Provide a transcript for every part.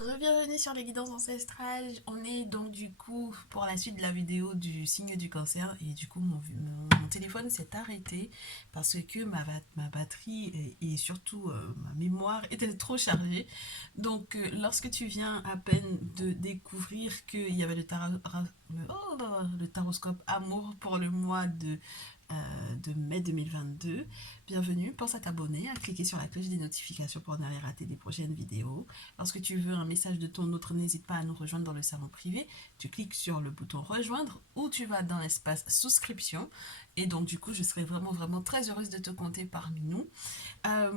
Bienvenue sur les guidances ancestrales. On est donc du coup pour la suite de la vidéo du signe du cancer et du coup mon téléphone s'est arrêté parce que ma batterie et surtout ma mémoire était trop chargée. Donc lorsque tu viens à peine de découvrir qu'il y avait le taroscope amour pour le mois de mai 2022, bienvenue, pense à t'abonner, à cliquer sur la cloche des notifications pour ne rien rater des prochaines vidéos. Lorsque tu veux un message de ton autre, n'hésite pas à nous rejoindre dans le salon privé. Tu cliques sur le bouton rejoindre ou tu vas dans l'espace souscription. Et donc du coup, je serai vraiment très heureuse de te compter parmi nous. Euh,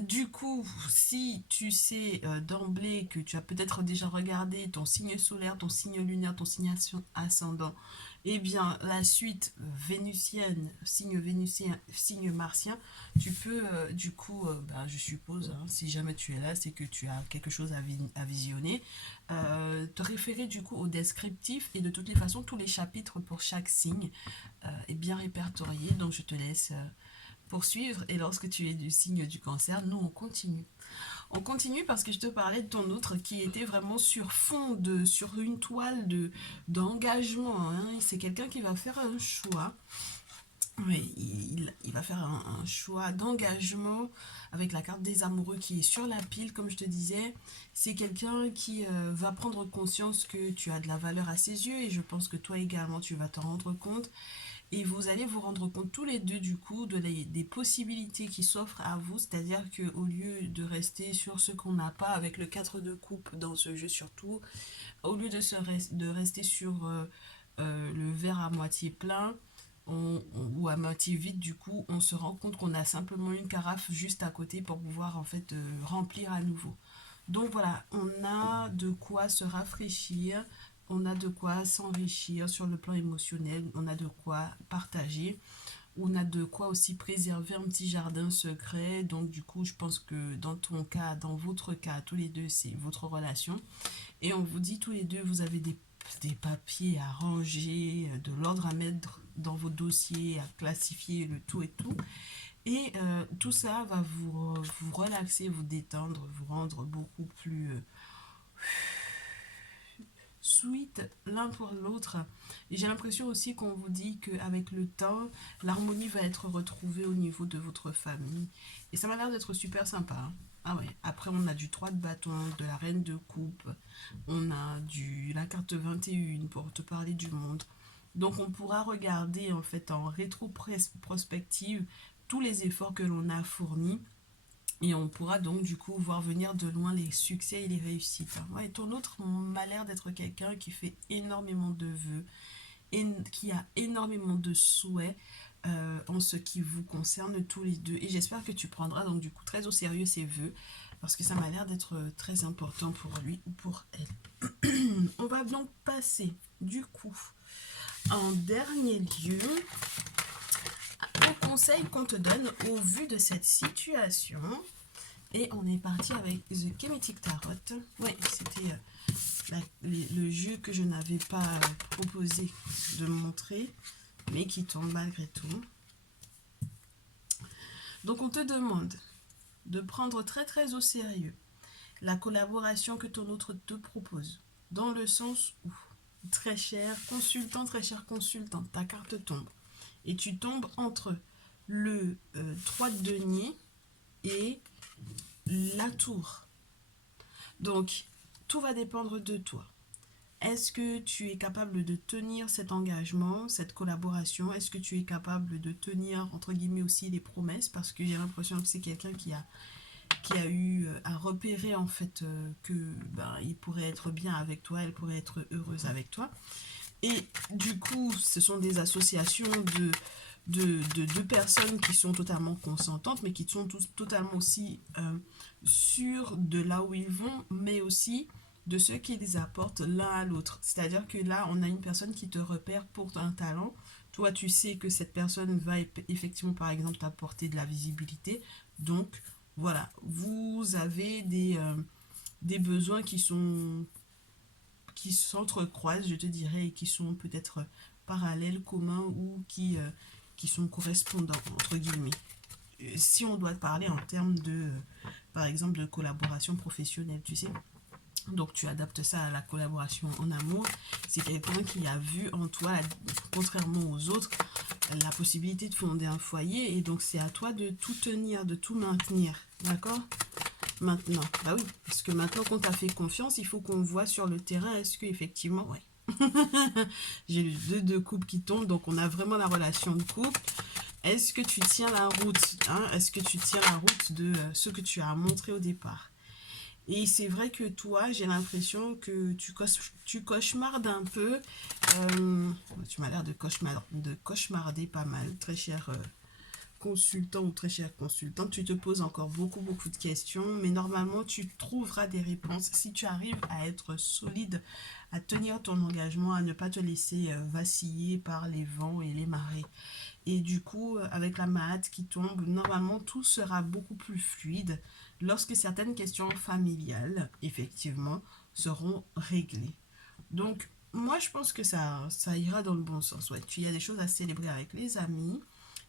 du coup, si tu sais d'emblée que tu as peut-être déjà regardé ton signe solaire, ton signe lunaire, ton signe ascendant, eh bien la suite vénusien, signe martien, tu peux du coup, je suppose, hein, si jamais tu es là, c'est que tu as quelque chose à visionner, te référer du coup au descriptif et de toutes les façons, tous les chapitres pour chaque signe est bien répertorié, donc je te laisse poursuivre. Et lorsque tu es du signe du cancer, nous on continue. On continue parce que je te parlais de ton autre qui était vraiment sur fond sur une toile d'engagement. Hein. C'est quelqu'un qui va faire un choix. Oui, il va faire un choix d'engagement avec la carte des amoureux qui est sur la pile, comme je te disais. C'est quelqu'un qui va prendre conscience que tu as de la valeur à ses yeux et je pense que toi également tu vas t'en rendre compte. Et vous allez vous rendre compte tous les deux du coup des possibilités qui s'offrent à vous, c'est-à-dire qu'au lieu de rester sur ce qu'on n'a pas avec le 4 de coupe dans ce jeu surtout, au lieu de rester sur le verre à moitié plein ou à moitié vide du coup, on se rend compte qu'on a simplement une carafe juste à côté pour pouvoir en fait remplir à nouveau. Donc voilà, on a de quoi se rafraîchir, on a de quoi s'enrichir sur le plan émotionnel, on a de quoi partager, on a de quoi aussi préserver un petit jardin secret. Donc du coup, je pense que dans ton cas, dans votre cas, tous les deux, c'est votre relation. Et on vous dit tous les deux, vous avez des papiers à ranger, de l'ordre à mettre dans vos dossiers, à classifier le tout et tout. Et tout ça va vous relaxer, vous détendre, vous rendre beaucoup plus sweet l'un pour l'autre. Et j'ai l'impression aussi qu'on vous dit qu'avec le temps, l'harmonie va être retrouvée au niveau de votre famille. Et ça m'a l'air d'être super sympa. Hein. Ah ouais, après on a du 3 de bâton, de la reine de coupe, on a la carte 21 pour te parler du monde. Donc on pourra regarder en fait en rétro-prospective tous les efforts que l'on a fournis et on pourra donc du coup voir venir de loin les succès et les réussites. Ouais, ton autre m'a l'air d'être quelqu'un qui fait énormément de vœux, et qui a énormément de souhaits en ce qui vous concerne tous les deux. Et j'espère que tu prendras donc du coup très au sérieux ces vœux, parce que ça m'a l'air d'être très important pour lui ou pour elle. On va donc passer du coup en dernier lieu au conseil qu'on te donne au vu de cette situation. Et on est parti avec The Kemetic Tarot. Oui, c'était le jeu que je n'avais pas proposé de montrer, mais qui tombe malgré tout. Donc on te demande de prendre très au sérieux la collaboration que ton autre te propose. Dans le sens où, très cher consultant, ta carte tombe. Et tu tombes entre le 3 de denier et la tour. Donc, tout va dépendre de toi. Est-ce que tu es capable de tenir cet engagement, cette collaboration? Est-ce que tu es capable de tenir, entre guillemets, aussi les promesses? Parce que j'ai l'impression que c'est quelqu'un qui a eu à repérer, en fait, que il pourrait être bien avec toi, elle pourrait être heureuse avec toi. Et du coup, ce sont des associations de deux personnes qui sont totalement consentantes, mais qui sont tous totalement aussi sûres de là où ils vont, mais aussi de ce qu'ils apportent l'un à l'autre. C'est-à-dire que là, on a une personne qui te repère pour un talent. Toi, tu sais que cette personne va effectivement, par exemple, t'apporter de la visibilité. Donc, voilà, vous avez des besoins qui s'entrecroisent, je te dirais, et qui sont peut-être parallèles, communs ou qui sont correspondants, entre guillemets. Si on doit parler en termes de, par exemple, de collaboration professionnelle, tu sais. Donc tu adaptes ça à la collaboration en amour. C'est quelqu'un qui a vu en toi, contrairement aux autres, la possibilité de fonder un foyer. Et donc c'est à toi de tout tenir, de tout maintenir. D'accord? Maintenant, bah oui, parce que maintenant qu'on t'a fait confiance, il faut qu'on voit sur le terrain, est-ce que effectivement, ouais. J'ai eu deux couples qui tombent, donc on a vraiment la relation de couple. Est-ce que tu tiens la route, hein? Est-ce que tu tiens la route de ce que tu as montré au départ? Et c'est vrai que toi, j'ai l'impression que tu cauchemardes un peu. Tu m'as l'air de cauchemarder pas mal, très cher consultant ou très chère consultante. Tu te poses encore beaucoup de questions, mais normalement, tu trouveras des réponses si tu arrives à être solide, à tenir ton engagement, à ne pas te laisser vaciller par les vents et les marées. Et du coup, avec la Maat qui tombe, normalement, tout sera beaucoup plus fluide lorsque certaines questions familiales, effectivement, seront réglées. Donc, moi, je pense que ça ira dans le bon sens. Ouais, il y a des choses à célébrer avec les amis.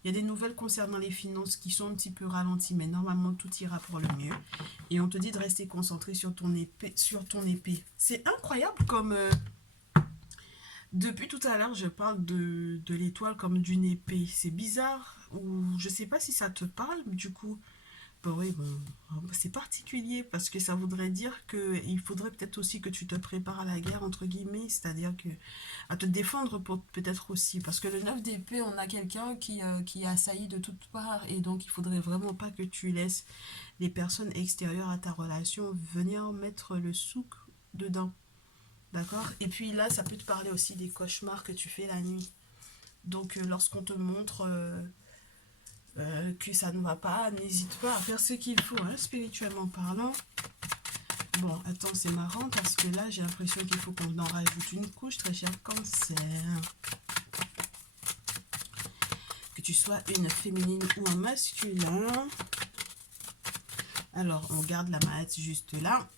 Il y a des nouvelles concernant les finances qui sont un petit peu ralenties, mais normalement, tout ira pour le mieux. Et on te dit de rester concentré sur ton épée. C'est incroyable comme... depuis tout à l'heure, je parle de l'étoile comme d'une épée. C'est bizarre, ou je sais pas si ça te parle, du coup. Bah oui, bon, c'est particulier parce que ça voudrait dire que il faudrait peut-être aussi que tu te prépares à la guerre, entre guillemets, c'est-à-dire que à te défendre peut-être aussi. Parce que le 9 d'épée, on a quelqu'un qui assaillit de toutes parts et donc il faudrait vraiment pas que tu laisses les personnes extérieures à ta relation venir mettre le souk dedans. D'accord? Et puis là, ça peut te parler aussi des cauchemars que tu fais la nuit. Donc, lorsqu'on te montre que ça ne va pas, n'hésite pas à faire ce qu'il faut, hein, spirituellement parlant. Bon, attends, c'est marrant parce que là, j'ai l'impression qu'il faut qu'on en rajoute une couche, très cher Cancer. Que tu sois une féminine ou un masculin. Alors, on garde la mallette juste là.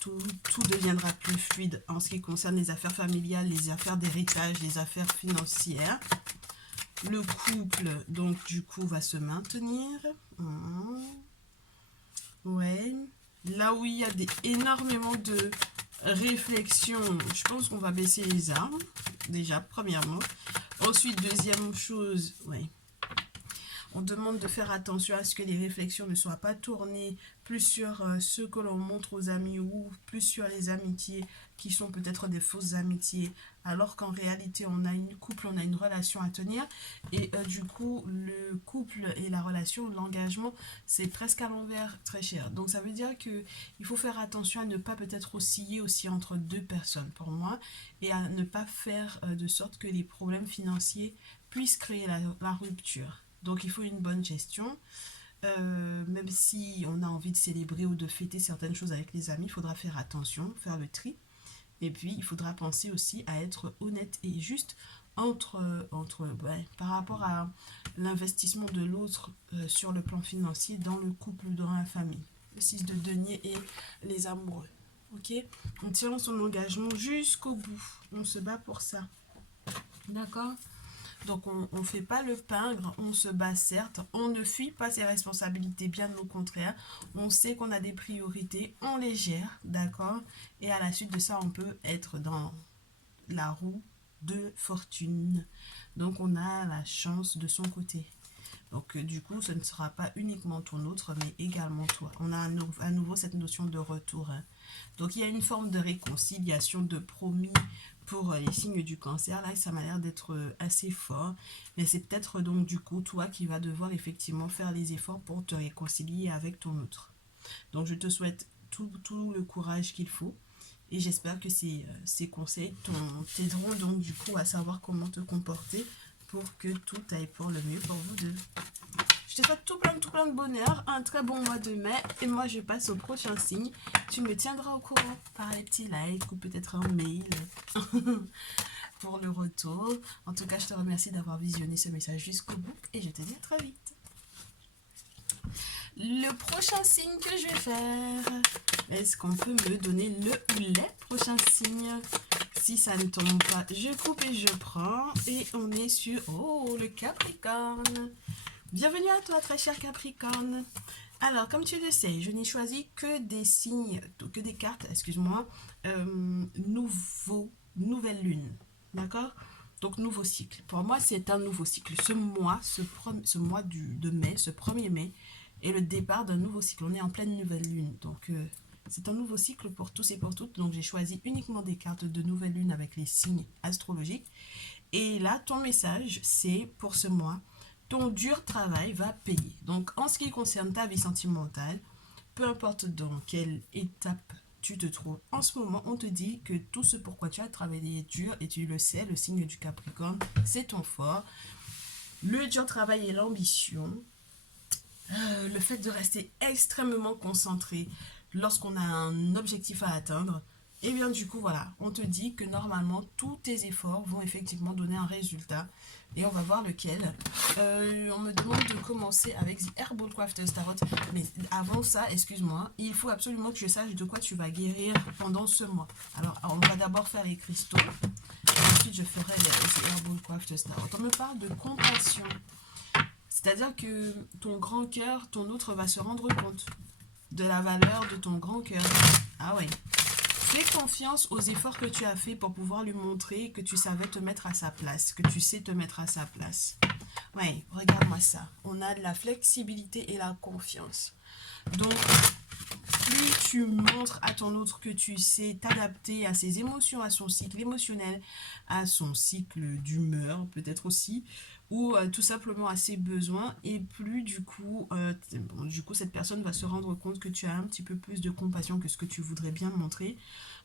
Tout deviendra plus fluide en ce qui concerne les affaires familiales, les affaires d'héritage, les affaires financières. Le couple, donc, du coup, va se maintenir. Ouais. Là où il y a énormément de réflexion, je pense qu'on va baisser les armes. Déjà, premièrement. Ensuite, deuxième chose, ouais. On demande de faire attention à ce que les réflexions ne soient pas tournées plus sur ce que l'on montre aux amis ou plus sur les amitiés qui sont peut-être des fausses amitiés, alors qu'en réalité on a on a une relation à tenir et du coup le couple et la relation, l'engagement, c'est presque à l'envers, très cher. Donc ça veut dire que il faut faire attention à ne pas peut-être osciller aussi entre deux personnes pour moi et à ne pas faire de sorte que les problèmes financiers puissent créer la rupture. Donc il faut une bonne gestion. Même si on a envie de célébrer ou de fêter certaines choses avec les amis, il faudra faire attention, faire le tri. Et puis il faudra penser aussi à être honnête et juste par rapport à l'investissement de l'autre sur le plan financier dans le couple, dans la famille. Le 6 de denier et les amoureux. Ok? On tient son engagement jusqu'au bout. On se bat pour ça. D'accord? Donc on ne fait pas le pingre, on se bat certes, on ne fuit pas ses responsabilités, bien au contraire. On sait qu'on a des priorités, on les gère, d'accord? Et à la suite de ça, on peut être dans la roue de fortune. Donc on a la chance de son côté. Donc du coup, ce ne sera pas uniquement ton autre, mais également toi. On a à nouveau cette notion de retour. Hein. Donc il y a une forme de réconciliation, de promis pour les signes du cancer. Là, ça m'a l'air d'être assez fort. Mais c'est peut-être donc du coup toi qui vas devoir effectivement faire les efforts pour te réconcilier avec ton autre. Donc je te souhaite tout le courage qu'il faut. Et j'espère que ces conseils t'aideront donc du coup à savoir comment te comporter pour que tout aille pour le mieux pour vous deux. Je te souhaite tout plein de bonheur, un très bon mois de mai. Et moi, je passe au prochain signe. Tu me tiendras au courant par les petits likes ou peut-être un mail pour le retour. En tout cas, je te remercie d'avoir visionné ce message jusqu'au bout et je te dis à très vite. Le prochain signe que je vais faire, est-ce qu'on peut me donner le ou les prochains signes? Si ça ne tombe pas, je coupe et je prends. Et on est sur, oh, le Capricorne. Bienvenue à toi, très cher Capricorne. Alors, comme tu le sais, je n'ai choisi que des signes, que des cartes, excuse-moi, nouvelle lune. D'accord? Donc, nouveau cycle. Pour moi, c'est un nouveau cycle. Ce mois de mai, ce 1er mai, est le départ d'un nouveau cycle. On est en pleine nouvelle lune. Donc, c'est un nouveau cycle pour tous et pour toutes. Donc, j'ai choisi uniquement des cartes de nouvelle lune avec les signes astrologiques. Et là, ton message, c'est pour ce mois, ton dur travail va payer. Donc, en ce qui concerne ta vie sentimentale, peu importe dans quelle étape tu te trouves en ce moment, on te dit que tout ce pourquoi tu as travaillé dur, et tu le sais, le signe du Capricorne, c'est ton fort. Le dur travail et l'ambition, le fait de rester extrêmement concentré lorsqu'on a un objectif à atteindre, et bien du coup voilà, on te dit que normalement tous tes efforts vont effectivement donner un résultat et on va voir lequel. On me demande de commencer avec The Herbal Crafters Tarot, mais avant ça, excuse-moi, il faut absolument que je sache de quoi tu vas guérir pendant ce mois. Alors on va d'abord faire les cristaux, ensuite je ferai The Herbal Crafters Tarot. On me parle de compassion. C'est-à-dire que ton grand cœur, ton autre va se rendre compte de la valeur de ton grand cœur. Ah ouais. Fais confiance aux efforts que tu as fait pour pouvoir lui montrer que tu savais te mettre à sa place, que tu sais te mettre à sa place. Ouais, regarde-moi ça. On a de la flexibilité et la confiance. Donc, plus tu montres à ton autre que tu sais t'adapter à ses émotions, à son cycle émotionnel, à son cycle d'humeur peut-être aussi, ou tout simplement à ses besoins, et plus du coup cette personne va se rendre compte que tu as un petit peu plus de compassion que ce que tu voudrais bien montrer,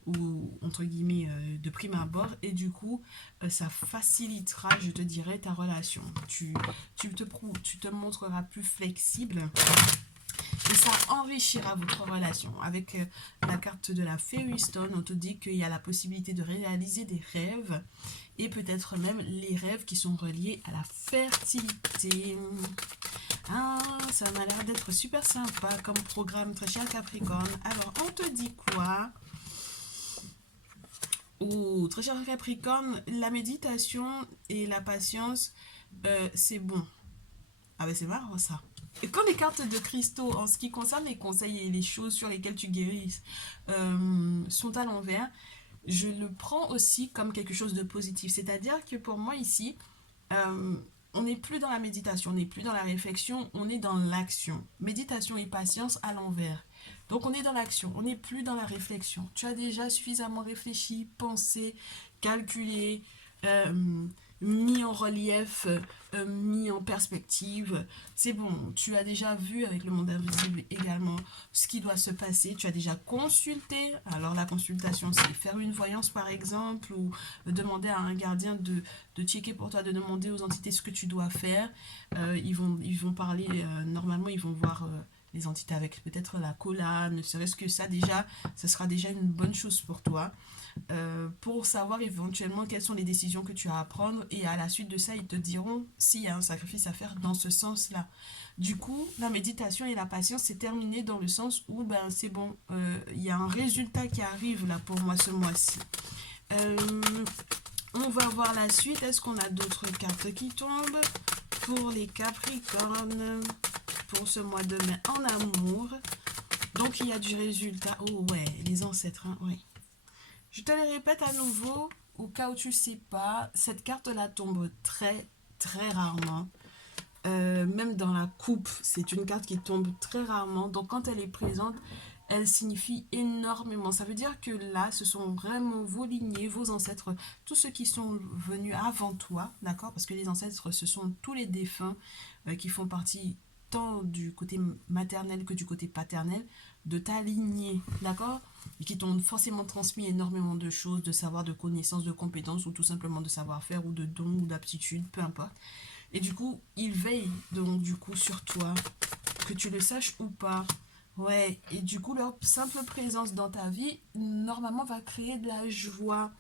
ou entre guillemets de prime abord, et du coup ça facilitera, je te dirais, ta relation. Tu te montreras plus flexible et ça enrichira votre relation. Avec la carte de la Fairy Stone, on te dit qu'il y a la possibilité de réaliser des rêves et peut-être même les rêves qui sont reliés à la fertilité. Ah, ça m'a l'air d'être super sympa comme programme, très cher Capricorne. Alors, on te dit quoi? Oh, très cher Capricorne, la méditation et la patience, c'est bon. Ah ben c'est marrant ça. Et quand les cartes de cristaux, en ce qui concerne les conseils et les choses sur lesquelles tu guéris, sont à l'envers, je le prends aussi comme quelque chose de positif. C'est-à-dire que pour moi ici, euh, on n'est plus dans la méditation, on n'est plus dans la réflexion, on est dans l'action. Méditation et patience à l'envers. Donc on est dans l'action, on n'est plus dans la réflexion. Tu as déjà suffisamment réfléchi, pensé, calculé, mis en relief, mis en perspective. C'est bon, tu as déjà vu avec le monde invisible également ce qui doit se passer. Tu as déjà consulté. Alors la consultation, c'est faire une voyance par exemple, ou demander à un gardien de checker pour toi, de demander aux entités ce que tu dois faire. Ils vont parler, normalement ils vont voir les entités avec peut-être la cola, ne serait-ce que ça déjà, ce sera déjà une bonne chose pour toi. Pour savoir éventuellement quelles sont les décisions que tu as à prendre, et à la suite de ça ils te diront s'il y a un sacrifice à faire dans ce sens là. Du coup la méditation et la patience c'est terminé dans le sens où ben c'est bon, il y a un résultat qui arrive là pour moi ce mois-ci. euh, on va voir la suite. Est-ce qu'on a d'autres cartes qui tombent pour les Capricornes pour ce mois de mai en amour? Donc il y a du résultat. Oh ouais, les ancêtres, hein, oui. Je te le répète à nouveau, au cas où tu ne sais pas, cette carte-là tombe très, très rarement. Même dans la coupe, c'est une carte qui tombe très rarement. Donc quand elle est présente, elle signifie énormément. Ça veut dire que là, ce sont vraiment vos lignées, vos ancêtres, tous ceux qui sont venus avant toi, d'accord? Parce que les ancêtres, ce sont tous les défunts qui font partie tant du côté maternel que du côté paternel de ta lignée, d'accord? Et qui t'ont forcément transmis énormément de choses, de savoir, de connaissances, de compétences, ou tout simplement de savoir-faire, ou de dons, ou d'aptitudes, peu importe. Et du coup, ils veillent donc du coup sur toi, que tu le saches ou pas. Ouais, et du coup, leur simple présence dans ta vie, normalement, va créer de la joie.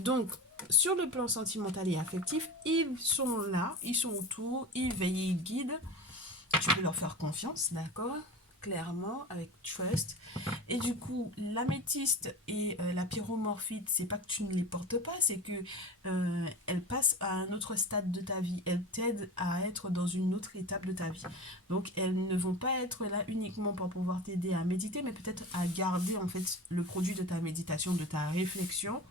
Donc, sur le plan sentimental et affectif, ils sont là, ils sont autour, ils veillent, ils guident. Tu peux leur faire confiance, d'accord? clairement avec Trust. Et du coup, l'améthyste et la pyromorphite, c'est pas que tu ne les portes pas, c'est que elles passent à un autre stade de ta vie. Elles t'aident à être dans une autre étape de ta vie. Donc, elles ne vont pas être là uniquement pour pouvoir t'aider à méditer, mais peut-être à garder en fait le produit de ta méditation, de ta réflexion,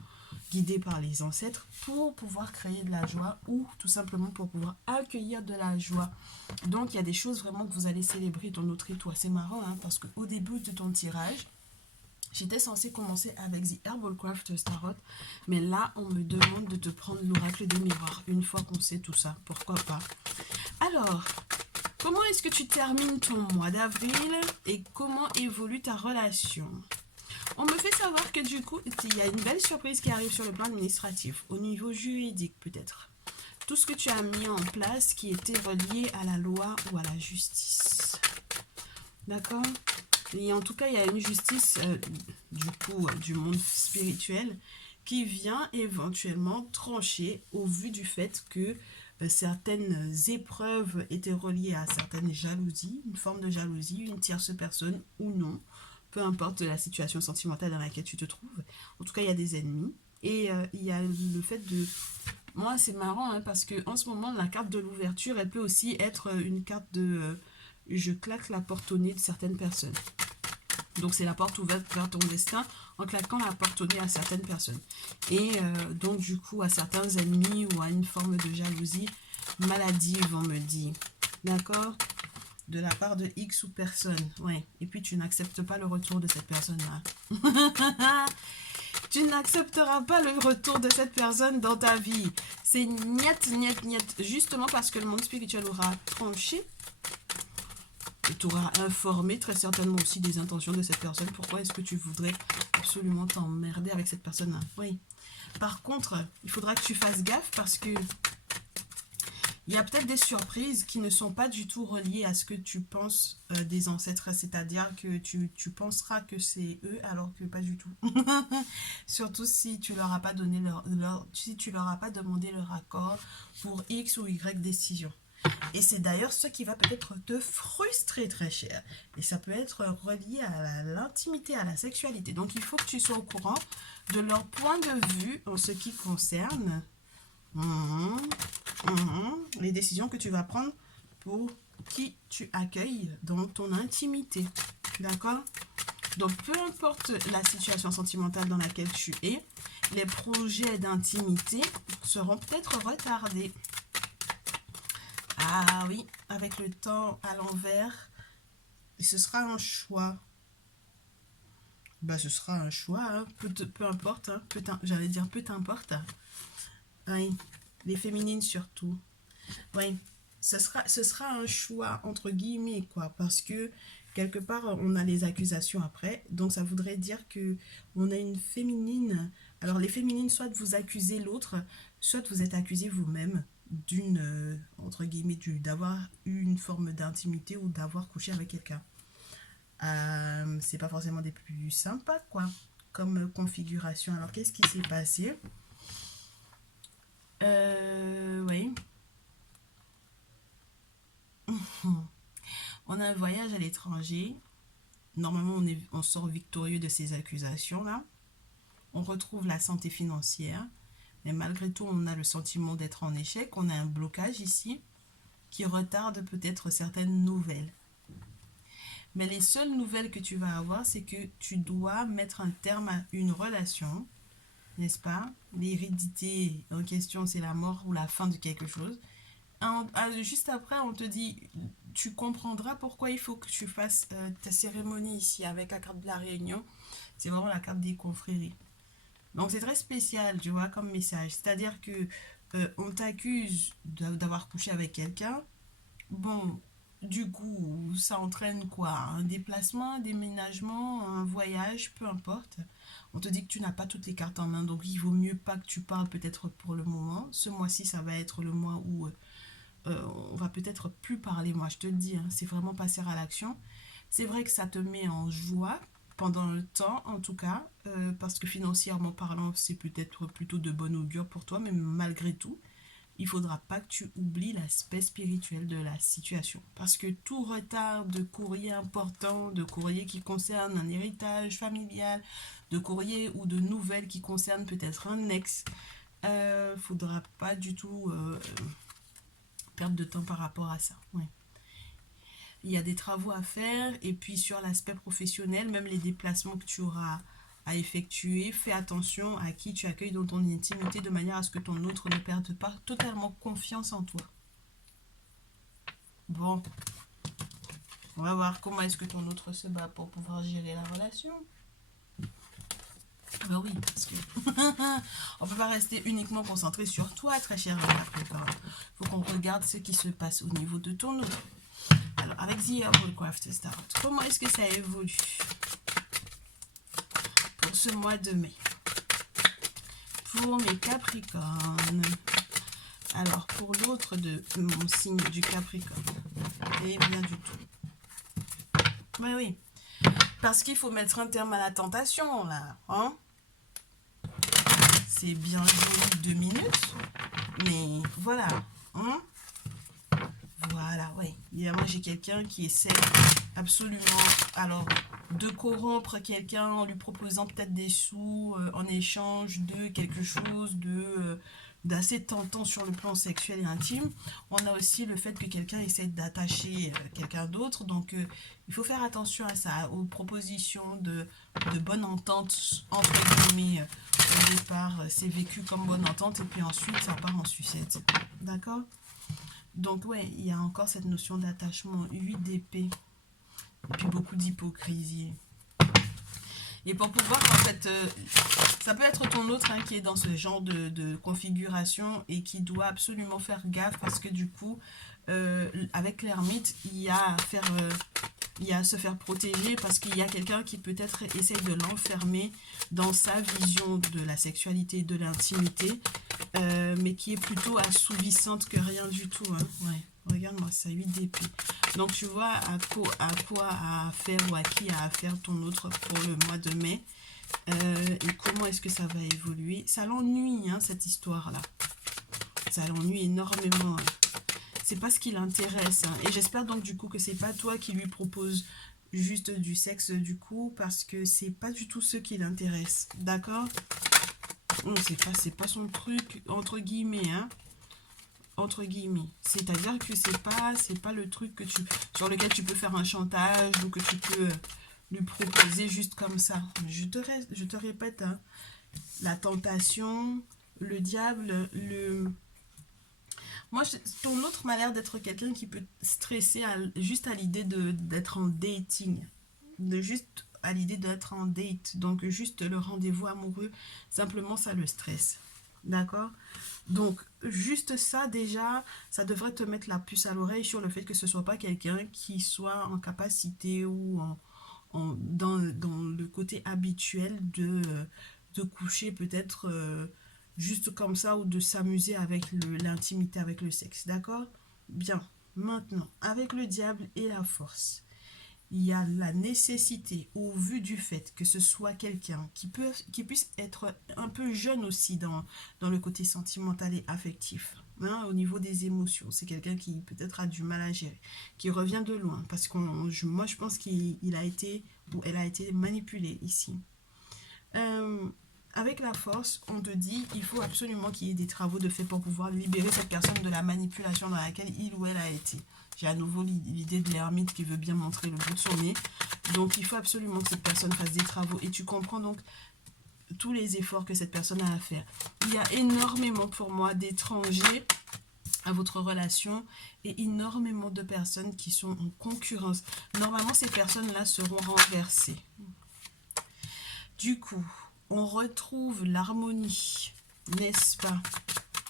guidée par les ancêtres, pour pouvoir créer de la joie ou tout simplement pour pouvoir accueillir de la joie. Donc, il y a des choses vraiment que vous allez célébrer dans notre étoile. C'est marrant, hein, parce qu'au début de ton tirage, j'étais censée commencer avec The Herbal Craft Tarot, mais là, on me demande de te prendre l'oracle des miroirs. Une fois qu'on sait tout ça, pourquoi pas. Alors, comment est-ce que tu termines ton mois d'avril et comment évolue ta relation? On me fait savoir que du coup, il y a une belle surprise qui arrive sur le plan administratif, au niveau juridique peut-être. Tout ce que tu as mis en place qui était relié à la loi ou à la justice. D'accord? Et en tout cas, il y a une justice du monde spirituel qui vient éventuellement trancher au vu du fait que certaines épreuves étaient reliées à certaines jalousies, une forme de jalousie, une tierce personne ou non, peu importe la situation sentimentale dans laquelle tu te trouves. En tout cas, il y a des ennemis. Et il y a le fait de... Moi, c'est marrant hein, parce que en ce moment, la carte de l'ouverture, elle peut aussi être une carte de... je claque la porte au nez de certaines personnes. Donc, c'est la porte ouverte vers ton destin en claquant la porte au nez à certaines personnes. Et donc, du coup, à certains ennemis ou à une forme de jalousie maladive, on me dit. D'accord? De la part de X ou personne. Ouais. Et puis, tu n'acceptes pas le retour de cette personne-là. Tu n'accepteras pas le retour de cette personne dans ta vie. C'est niet, niet, niet. Justement parce que le monde spirituel aura tranché. Et tu auras informé très certainement aussi des intentions de cette personne. Pourquoi est-ce que tu voudrais absolument t'emmerder avec cette personne-là? Oui. Par contre, il faudra que tu fasses gaffe parce que il y a peut-être des surprises qui ne sont pas du tout reliées à ce que tu penses des ancêtres. C'est-à-dire que tu penseras que c'est eux alors que pas du tout. Surtout si tu leur as pas donné si tu leur as pas demandé leur accord pour X ou Y décision. Et c'est d'ailleurs ce qui va peut-être te frustrer très cher. Et ça peut être relié à l'intimité, à la sexualité. Donc il faut que tu sois au courant de leur point de vue en ce qui concerne les décisions que tu vas prendre pour qui tu accueilles dans ton intimité. D'accord? Donc peu importe la situation sentimentale dans laquelle tu es, les projets d'intimité seront peut-être retardés. Ah oui, avec le temps à l'envers, ce sera un choix. Bah, ce sera un choix, hein. Peu importe, hein. J'allais dire peu importe. Oui, les féminines surtout. Oui, ce sera un choix entre guillemets, quoi, parce que quelque part, on a les accusations après. Donc, ça voudrait dire que on a une féminine. Alors, les féminines, soit vous accusez l'autre, soit vous êtes accusé vous-même d'une, entre guillemets, d'avoir eu une forme d'intimité ou d'avoir couché avec quelqu'un. C'est pas forcément des plus sympas, quoi, comme configuration. Alors, qu'est-ce qui s'est passé? Oui. On a un voyage à l'étranger. Normalement, on sort victorieux de ces accusations-là. On retrouve la santé financière. Mais malgré tout, on a le sentiment d'être en échec. On a un blocage ici qui retarde peut-être certaines nouvelles. Mais les seules nouvelles que tu vas avoir, c'est que tu dois mettre un terme à une relation, n'est-ce pas? L'hérédité en question, c'est la mort ou la fin de quelque chose. Juste après, on te dit, tu comprendras pourquoi il faut que tu fasses ta cérémonie ici avec la carte de la réunion. C'est vraiment la carte des confréries. Donc c'est très spécial, tu vois, comme message. C'est-à-dire que on t'accuse d'avoir couché avec quelqu'un. Bon, du coup, ça entraîne quoi? Un déplacement, un déménagement, un voyage, peu importe. On te dit que tu n'as pas toutes les cartes en main, donc il vaut mieux pas que tu parles peut-être pour le moment. Ce mois-ci, ça va être le mois où on va peut-être plus parler, moi je te le dis, hein, c'est vraiment passer à l'action. C'est vrai que ça te met en joie pendant le temps, en tout cas, parce que financièrement parlant, c'est peut-être plutôt de bon augure pour toi, mais malgré tout, il faudra pas que tu oublies l'aspect spirituel de la situation. Parce que tout retard de courrier important, de courrier qui concerne un héritage familial, de courrier ou de nouvelles qui concernent peut-être un ex, faudra pas du tout perdre de temps par rapport à ça. Ouais. Il y a des travaux à faire et puis sur l'aspect professionnel, même les déplacements que tu auras à effectuer, fais attention à qui tu accueilles dans ton intimité de manière à ce que ton autre ne perde pas totalement confiance en toi. Bon, on va voir comment est-ce que ton autre se bat pour pouvoir gérer la relation. Ben oui, parce que on peut pas rester uniquement concentré sur toi, très cher Capricorne. Il faut qu'on regarde ce qui se passe au niveau de ton autre. Alors, avec The Craft Start, comment est-ce que ça évolue pour ce mois de mai? Pour mes Capricornes. Alors, pour l'autre de mon signe du Capricorne. Eh bien du tout. Ben oui. Parce qu'il faut mettre un terme à la tentation, là. Hein? C'est bien joli 2 minutes. Mais voilà. Hein? Voilà, oui. Moi, j'ai quelqu'un qui essaie absolument, alors, de corrompre quelqu'un en lui proposant peut-être des sous en échange de quelque chose d'assez tentant sur le plan sexuel et intime. On a aussi le fait que quelqu'un essaie d'attacher quelqu'un d'autre. Donc, il faut faire attention à ça, aux propositions de bonne entente, entre guillemets. Au départ, c'est vécu comme bonne entente et puis ensuite, ça part en sucette. D'accord? Donc, ouais, il y a encore cette notion d'attachement. 8 d'épée. Et puis beaucoup d'hypocrisie. Et pour pouvoir, en fait, ça peut être ton autre qui est dans ce genre de configuration et qui doit absolument faire gaffe parce que du coup, avec l'ermite, il y a à se faire protéger parce qu'il y a quelqu'un qui peut-être essaye de l'enfermer dans sa vision de la sexualité, de l'intimité, mais qui est plutôt assouvissante que rien du tout. Hein. Ouais. Regarde-moi ça, 8 d'épée. Donc tu vois à quoi à faire ou à qui à faire ton autre pour le mois de mai. Et comment est-ce que ça va évoluer. Ça l'ennuie, hein, cette histoire-là. Ça l'ennuie énormément. Hein. C'est pas ce qui l'intéresse. Hein. Et j'espère donc du coup que c'est pas toi qui lui propose juste du sexe du coup, parce que c'est pas du tout ce qui l'intéresse. D'accord? C'est pas son truc, entre guillemets, hein. Entre guillemets. C'est-à-dire que c'est pas le truc sur lequel tu peux faire un chantage ou que tu peux lui proposer juste comme ça. Je te répète, hein, la tentation, le diable, Moi, ton autre m'a l'air d'être quelqu'un qui peut stresser juste à l'idée d'être en dating. Juste à l'idée d'être en date. Donc, juste le rendez-vous amoureux, simplement, ça le stresse. D'accord? Donc, juste ça, déjà, ça devrait te mettre la puce à l'oreille sur le fait que ce ne soit pas quelqu'un qui soit en capacité ou dans le côté habituel de coucher peut-être juste comme ça ou de s'amuser avec l'intimité, avec le sexe. D'accord? Bien. Maintenant, avec le diable et la force, il y a la nécessité, au vu du fait que ce soit quelqu'un qui puisse être un peu jeune aussi dans le côté sentimental et affectif, hein, au niveau des émotions. C'est quelqu'un qui peut-être a du mal à gérer, qui revient de loin, parce que moi je pense qu'il a été, ou elle a été manipulée ici. Avec la force, on te dit il faut absolument qu'il y ait des travaux de fait pour pouvoir libérer cette personne de la manipulation dans laquelle il ou elle a été. J'ai à nouveau l'idée de l'ermite qui veut bien montrer le bout de son nez. Donc, il faut absolument que cette personne fasse des travaux. Et tu comprends donc tous les efforts que cette personne a à faire. Il y a énormément pour moi d'étrangers à votre relation et énormément de personnes qui sont en concurrence. Normalement, ces personnes-là seront renversées. Du coup, on retrouve l'harmonie, n'est-ce pas,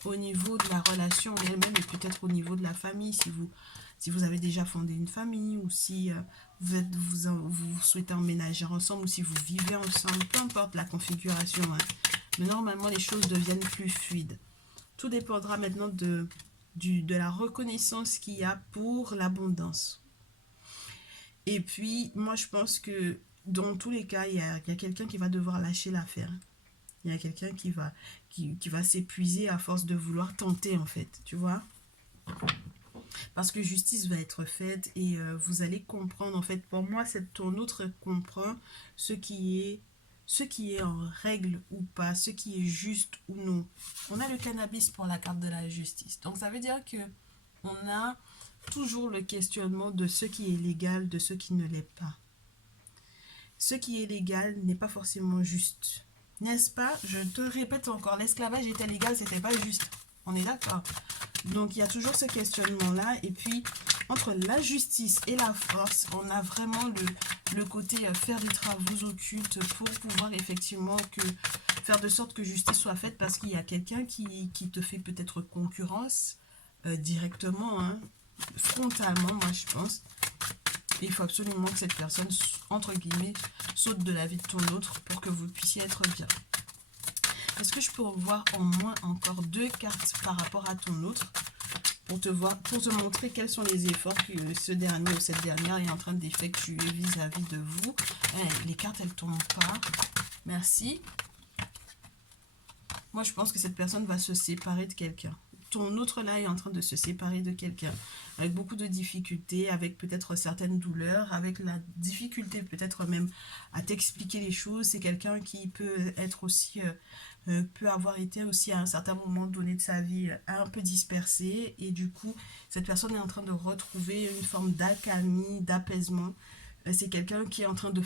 au niveau de la relation elle-même et peut-être au niveau de la famille, si vous avez déjà fondé une famille ou si vous souhaitez emménager ensemble ou si vous vivez ensemble, peu importe la configuration. Hein. Mais normalement, les choses deviennent plus fluides. Tout dépendra maintenant de la reconnaissance qu'il y a pour l'abondance. Et puis, moi, je pense que dans tous les cas, il y a quelqu'un qui va devoir lâcher l'affaire. Il y a quelqu'un qui va s'épuiser à force de vouloir tenter, en fait, tu vois. Parce que justice va être faite et vous allez comprendre, en fait, pour moi, cette ton outre comprend ce ce qui est en règle ou pas, ce qui est juste ou non. On a le cannabis pour la carte de la justice. Donc, ça veut dire que on a toujours le questionnement de ce qui est légal, de ce qui ne l'est pas. Ce qui est légal n'est pas forcément juste. N'est-ce pas? Je te répète encore, l'esclavage était légal, c'était pas juste. On est d'accord. Donc, il y a toujours ce questionnement-là. Et puis, entre la justice et la force, on a vraiment le côté faire des travaux occultes pour pouvoir effectivement faire de sorte que justice soit faite parce qu'il y a quelqu'un qui te fait peut-être concurrence directement, hein, frontalement, moi je pense. Et il faut absolument que cette personne, entre guillemets, saute de la vie de ton autre pour que vous puissiez être bien. Est-ce que je peux revoir en moins encore 2 cartes par rapport à ton autre pour te montrer quels sont les efforts que ce dernier ou cette dernière est en train d'effectuer vis-à-vis de vous. Les cartes, elles tombent pas. Merci. Moi, je pense que cette personne va se séparer de quelqu'un. Ton autre là est en train de se séparer de quelqu'un avec beaucoup de difficultés, avec peut-être certaines douleurs, avec la difficulté peut-être même à t'expliquer les choses. C'est quelqu'un qui peut être aussi, peut avoir été aussi à un certain moment donné de sa vie un peu dispersé et du coup cette personne est en train de retrouver une forme d'accalmie, d'apaisement. C'est quelqu'un qui est en train de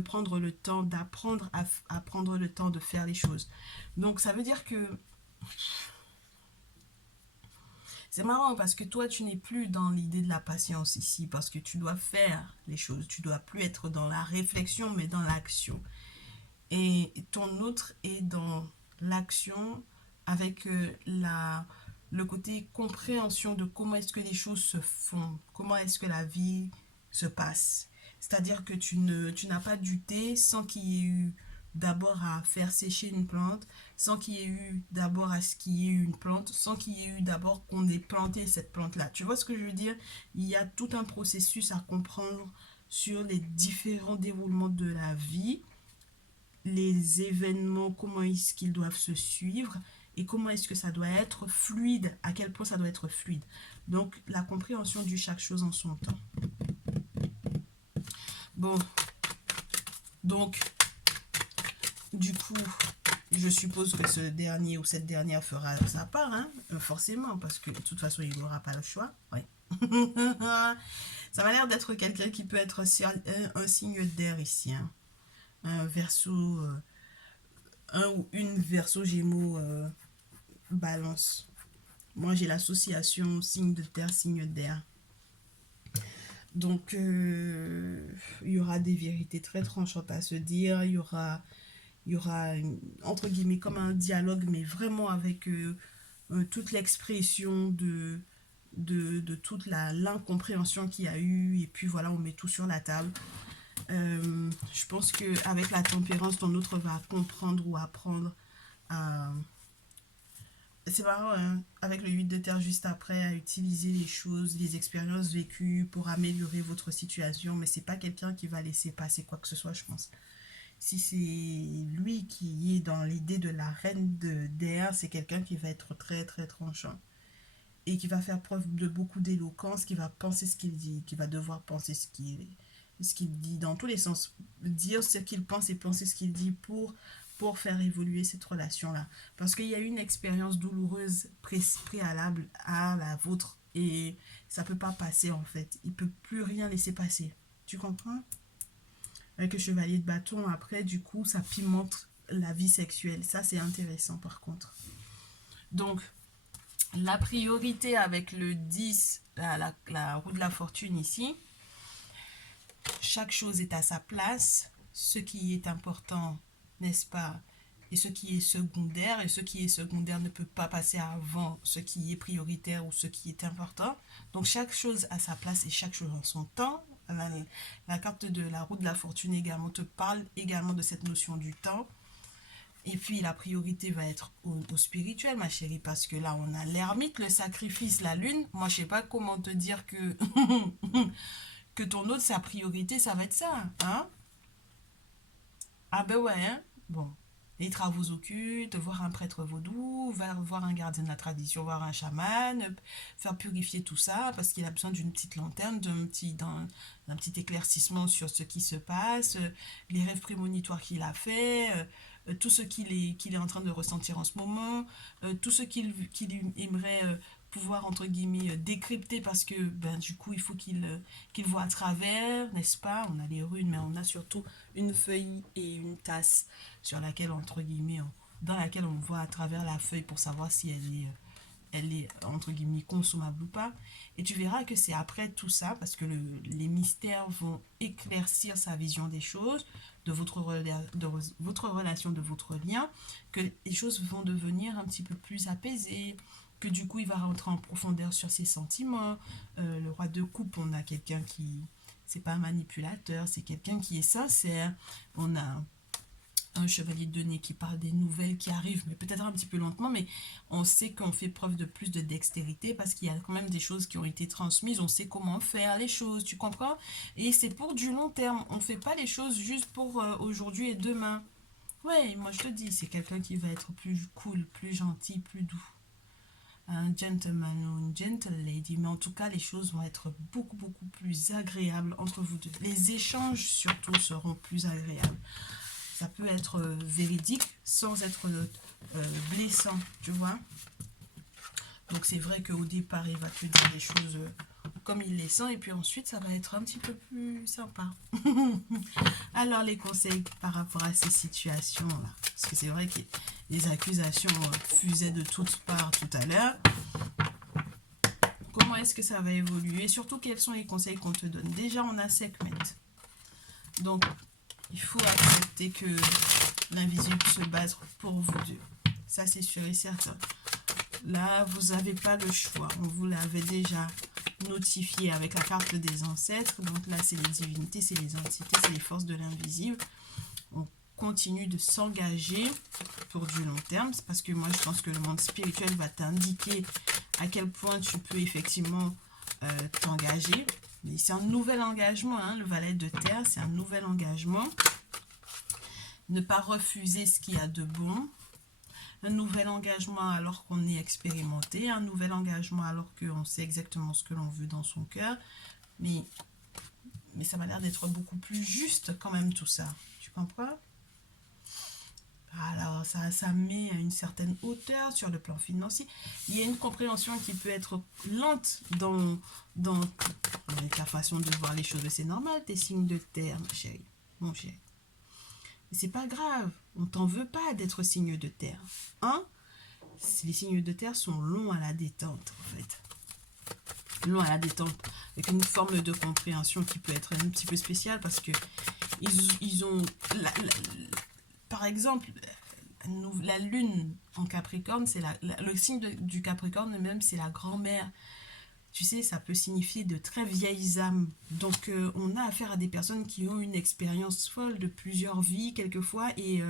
prendre le temps, d'apprendre à prendre le temps de faire les choses. Donc ça veut dire que c'est marrant parce que toi, tu n'es plus dans l'idée de la patience ici, parce que tu dois faire les choses. Tu dois plus être dans la réflexion, mais dans l'action. Et ton autre est dans l'action avec le côté compréhension de comment est-ce que les choses se font, comment est-ce que la vie se passe. C'est-à-dire que tu n'as pas du thé sans qu'il y ait eu d'abord à faire sécher une plante, sans qu'il y ait eu d'abord à ce qu'il y ait eu une plante, sans qu'il y ait eu d'abord qu'on ait planté cette plante-là. Tu vois ce que je veux dire? Il y a tout un processus à comprendre sur les différents déroulements de la vie, les événements, comment est-ce qu'ils doivent se suivre et comment est-ce que ça doit être fluide, à quel point ça doit être fluide. Donc, la compréhension de chaque chose en son temps. Bon, donc, du coup, je suppose que ce dernier ou cette dernière fera sa part, hein, forcément, parce que de toute façon, il n'aura pas le choix. Ouais. Ça m'a l'air d'être quelqu'un qui peut être un signe d'air ici. Hein. Un verso, un ou une verso gémeaux balance. Moi, j'ai l'association signe de terre, signe d'air. Donc, il y aura des vérités très tranchantes à se dire. Il y aura entre guillemets, comme un dialogue, mais vraiment avec toute l'expression de toute l'incompréhension qu'il y a eu. Et puis voilà, on met tout sur la table. Je pense qu'avec la tempérance, ton autre va comprendre ou apprendre à... C'est marrant, hein, avec le 8 de terre juste après, à utiliser les choses, les expériences vécues pour améliorer votre situation, mais c'est pas quelqu'un qui va laisser passer quoi que ce soit, je pense. Si c'est lui qui est dans l'idée de la reine d'air, c'est quelqu'un qui va être très très tranchant et qui va faire preuve de beaucoup d'éloquence, qui va penser ce qu'il dit, qui va devoir penser ce qu'il dit dans tous les sens, dire ce qu'il pense et penser ce qu'il dit pour faire évoluer cette relation-là. Parce qu'il y a une expérience douloureuse préalable à la vôtre et ça ne peut pas passer en fait. Il ne peut plus rien laisser passer. Tu comprends? Avec le chevalier de bâton, après, du coup, ça pimente la vie sexuelle. Ça, c'est intéressant par contre. Donc, la priorité avec le 10, la roue de la fortune ici, chaque chose est à sa place. Ce qui est important, n'est-ce pas, et ce qui est secondaire, et ce qui est secondaire ne peut pas passer avant ce qui est prioritaire ou ce qui est important. Donc, chaque chose a sa place et chaque chose en son temps. La carte de la roue de la fortune également te parle également de cette notion du temps. Et puis la priorité va être au spirituel, ma chérie, parce que là on a l'ermite, le sacrifice, la lune. Moi je sais pas comment te dire que que ton autre, sa priorité, ça va être ça, hein. Ah ben ouais, hein. Bon, les travaux occultes, voir un prêtre vaudou, voir un gardien de la tradition, voir un chaman, faire purifier tout ça parce qu'il a besoin d'une petite lanterne, d'un petit éclaircissement sur ce qui se passe, les rêves prémonitoires qu'il a fait, tout ce qu'il est en train de ressentir en ce moment, tout ce qu'il aimerait pouvoir, entre guillemets, décrypter parce que ben, du coup, il faut qu'il voit à travers, n'est-ce pas? On a les runes, mais on a surtout une feuille et une tasse sur laquelle, entre guillemets, dans laquelle on voit à travers la feuille pour savoir si elle est entre guillemets consommable ou pas. Et tu verras que c'est après tout ça, parce que les mystères vont éclaircir sa vision des choses, de votre relation, de votre lien, que les choses vont devenir un petit peu plus apaisées, que du coup il va rentrer en profondeur sur ses sentiments. Le roi de coupe, on a quelqu'un qui, c'est pas un manipulateur, c'est quelqu'un qui est sincère. On a un chevalier de denier qui parle des nouvelles qui arrivent, mais peut-être un petit peu lentement, mais on sait qu'on fait preuve de plus de dextérité parce qu'il y a quand même des choses qui ont été transmises, on sait comment faire les choses, tu comprends? Et c'est pour du long terme, on fait pas les choses juste pour aujourd'hui et demain. Ouais, moi je te dis, c'est quelqu'un qui va être plus cool, plus gentil, plus doux. Un gentleman ou une gentle lady, mais en tout cas les choses vont être beaucoup beaucoup plus agréables entre vous deux. Les échanges surtout seront plus agréables. Ça peut être véridique sans être blessant, tu vois. Donc c'est vrai qu'au départ, il va te dire des choses comme il les sent, et puis ensuite, ça va être un petit peu plus sympa. Alors les conseils par rapport à ces situations-là, parce que c'est vrai que les accusations fusaient de toutes parts tout à l'heure. Comment est-ce que ça va évoluer? Surtout, quels sont les conseils qu'on te donne? Déjà, on a Sekhmet. Donc, il faut accepter que l'invisible se batte pour vous deux. Ça, c'est sûr et certain. Là, vous n'avez pas le choix. On vous l'avait déjà notifié avec la carte des ancêtres. Donc là, c'est les divinités, c'est les entités, c'est les forces de l'invisible. On continue de s'engager pour du long terme. C'est parce que moi, je pense que le monde spirituel va t'indiquer à quel point tu peux effectivement t'engager. Mais c'est un nouvel engagement, hein, le valet de terre, c'est un nouvel engagement. Ne pas refuser ce qu'il y a de bon. Un nouvel engagement alors qu'on est expérimenté. Un nouvel engagement alors qu'on sait exactement ce que l'on veut dans son cœur. Mais ça m'a l'air d'être beaucoup plus juste quand même tout ça. Tu comprends? Alors, ça met à une certaine hauteur sur le plan financier. Il y a une compréhension qui peut être lente avec la façon de voir les choses. C'est normal, t'es signe de terre, ma chérie, mon chéri. Mais c'est pas grave, on t'en veut pas d'être signe de terre. Hein? Les signes de terre sont longs à la détente, en fait. Long à la détente, avec une forme de compréhension qui peut être un petit peu spéciale parce que ils ont... Par exemple, la lune en Capricorne, c'est le signe du Capricorne même, c'est la grand-mère. Tu sais, ça peut signifier de très vieilles âmes. Donc, on a affaire à des personnes qui ont une expérience folle de plusieurs vies, quelquefois, et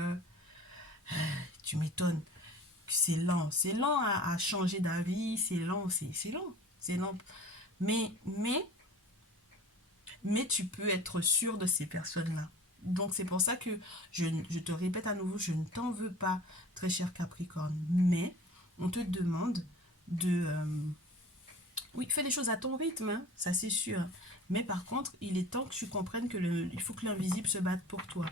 tu m'étonnes. C'est lent à changer d'avis, c'est lent. Mais tu peux être sûr de ces personnes-là. Donc c'est pour ça que je te répète à nouveau, je ne t'en veux pas, très cher Capricorne, mais on te demande de... oui, fais les choses à ton rythme, hein, ça c'est sûr. Mais par contre, il est temps que tu comprennes il faut que l'invisible se batte pour toi.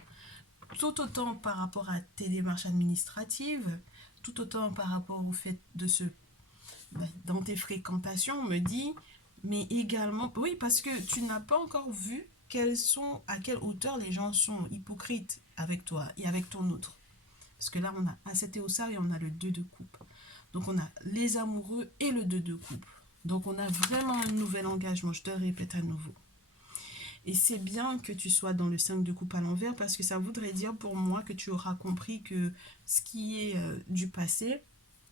Tout autant par rapport à tes démarches administratives, tout autant par rapport au fait dans tes fréquentations, on me dit, mais également, oui, parce que tu n'as pas encore vu à quelle hauteur les gens sont hypocrites avec toi et avec ton autre. Parce que là, on a Asset et Ossar et on a le 2 de coupe. Donc, on a les amoureux et le 2 de coupe. Donc, on a vraiment un nouvel engagement, je te le répète à nouveau. Et c'est bien que tu sois dans le 5 de coupe à l'envers parce que ça voudrait dire pour moi que tu auras compris que ce qui est du passé,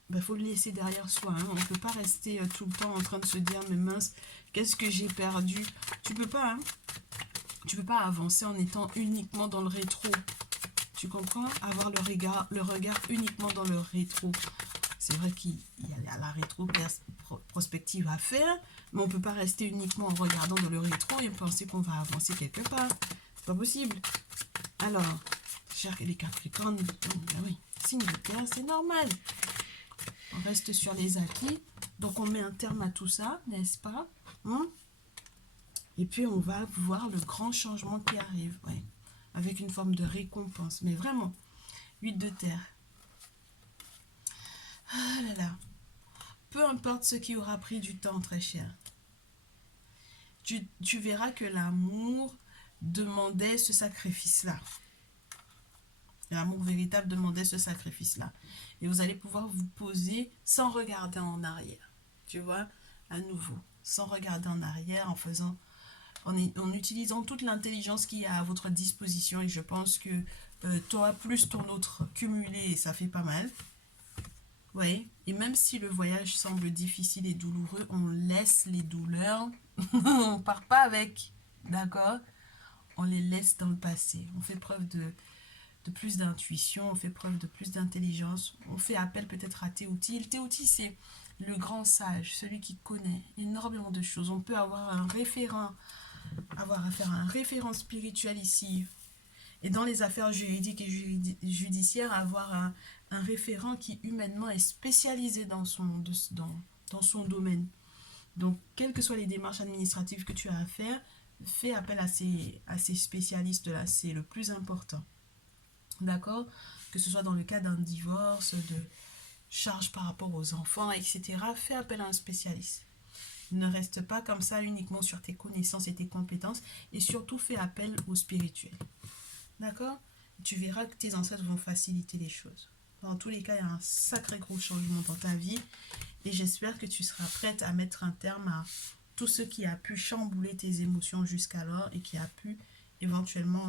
il faut le laisser derrière soi. Hein. On ne peut pas rester tout le temps en train de se dire « mais mince, qu'est-ce que j'ai perdu ?» Tu peux pas, hein. Tu peux pas avancer en étant uniquement dans le rétro. Tu comprends? Avoir le regard uniquement dans le rétro. C'est vrai qu'il y a la rétro-prospective à faire, mais on ne peut pas rester uniquement en regardant dans le rétro et penser qu'on va avancer quelque part. C'est pas possible. Alors, Les Capricornes, ben oui, signe de terre, c'est normal. On reste sur les acquis. Donc, on met un terme à tout ça, n'est-ce pas? Et puis, on va voir le grand changement qui arrive, ouais, avec une forme de récompense. Mais vraiment, 8 de terre. Ah là là. Peu importe ce qui aura pris du temps, très cher. Tu verras que l'amour demandait ce sacrifice-là. L'amour véritable demandait ce sacrifice-là. Et vous allez pouvoir vous poser sans regarder en arrière. Tu vois, à nouveau, sans regarder en arrière, en utilisant toute l'intelligence qu'il y a à votre disposition. Et je pense que toi plus ton autre cumulé, ça fait pas mal. Oui, et même si le voyage semble difficile et douloureux, on laisse les douleurs. On part pas avec, d'accord? On les laisse dans le passé. On fait preuve de plus d'intuition, on fait preuve de plus d'intelligence. On fait appel peut-être à Théouti. Théouti, c'est le grand sage, celui qui connaît énormément de choses. On peut avoir affaire à un référent spirituel ici. Et dans les affaires juridiques et judiciaires, avoir un référent qui humainement est spécialisé dans son domaine. Donc, quelles que soient les démarches administratives que tu as à faire, fais appel à ces spécialistes-là. C'est le plus important. D'accord? Que ce soit dans le cas d'un divorce, de charges par rapport aux enfants, etc. Fais appel à un spécialiste. Ne reste pas comme ça uniquement sur tes connaissances et tes compétences. Et surtout, fais appel au spirituel. D'accord? Tu verras que tes ancêtres vont faciliter les choses. Dans tous les cas, il y a un sacré gros changement dans ta vie. Et j'espère que tu seras prête à mettre un terme à tout ce qui a pu chambouler tes émotions jusqu'alors et qui a pu éventuellement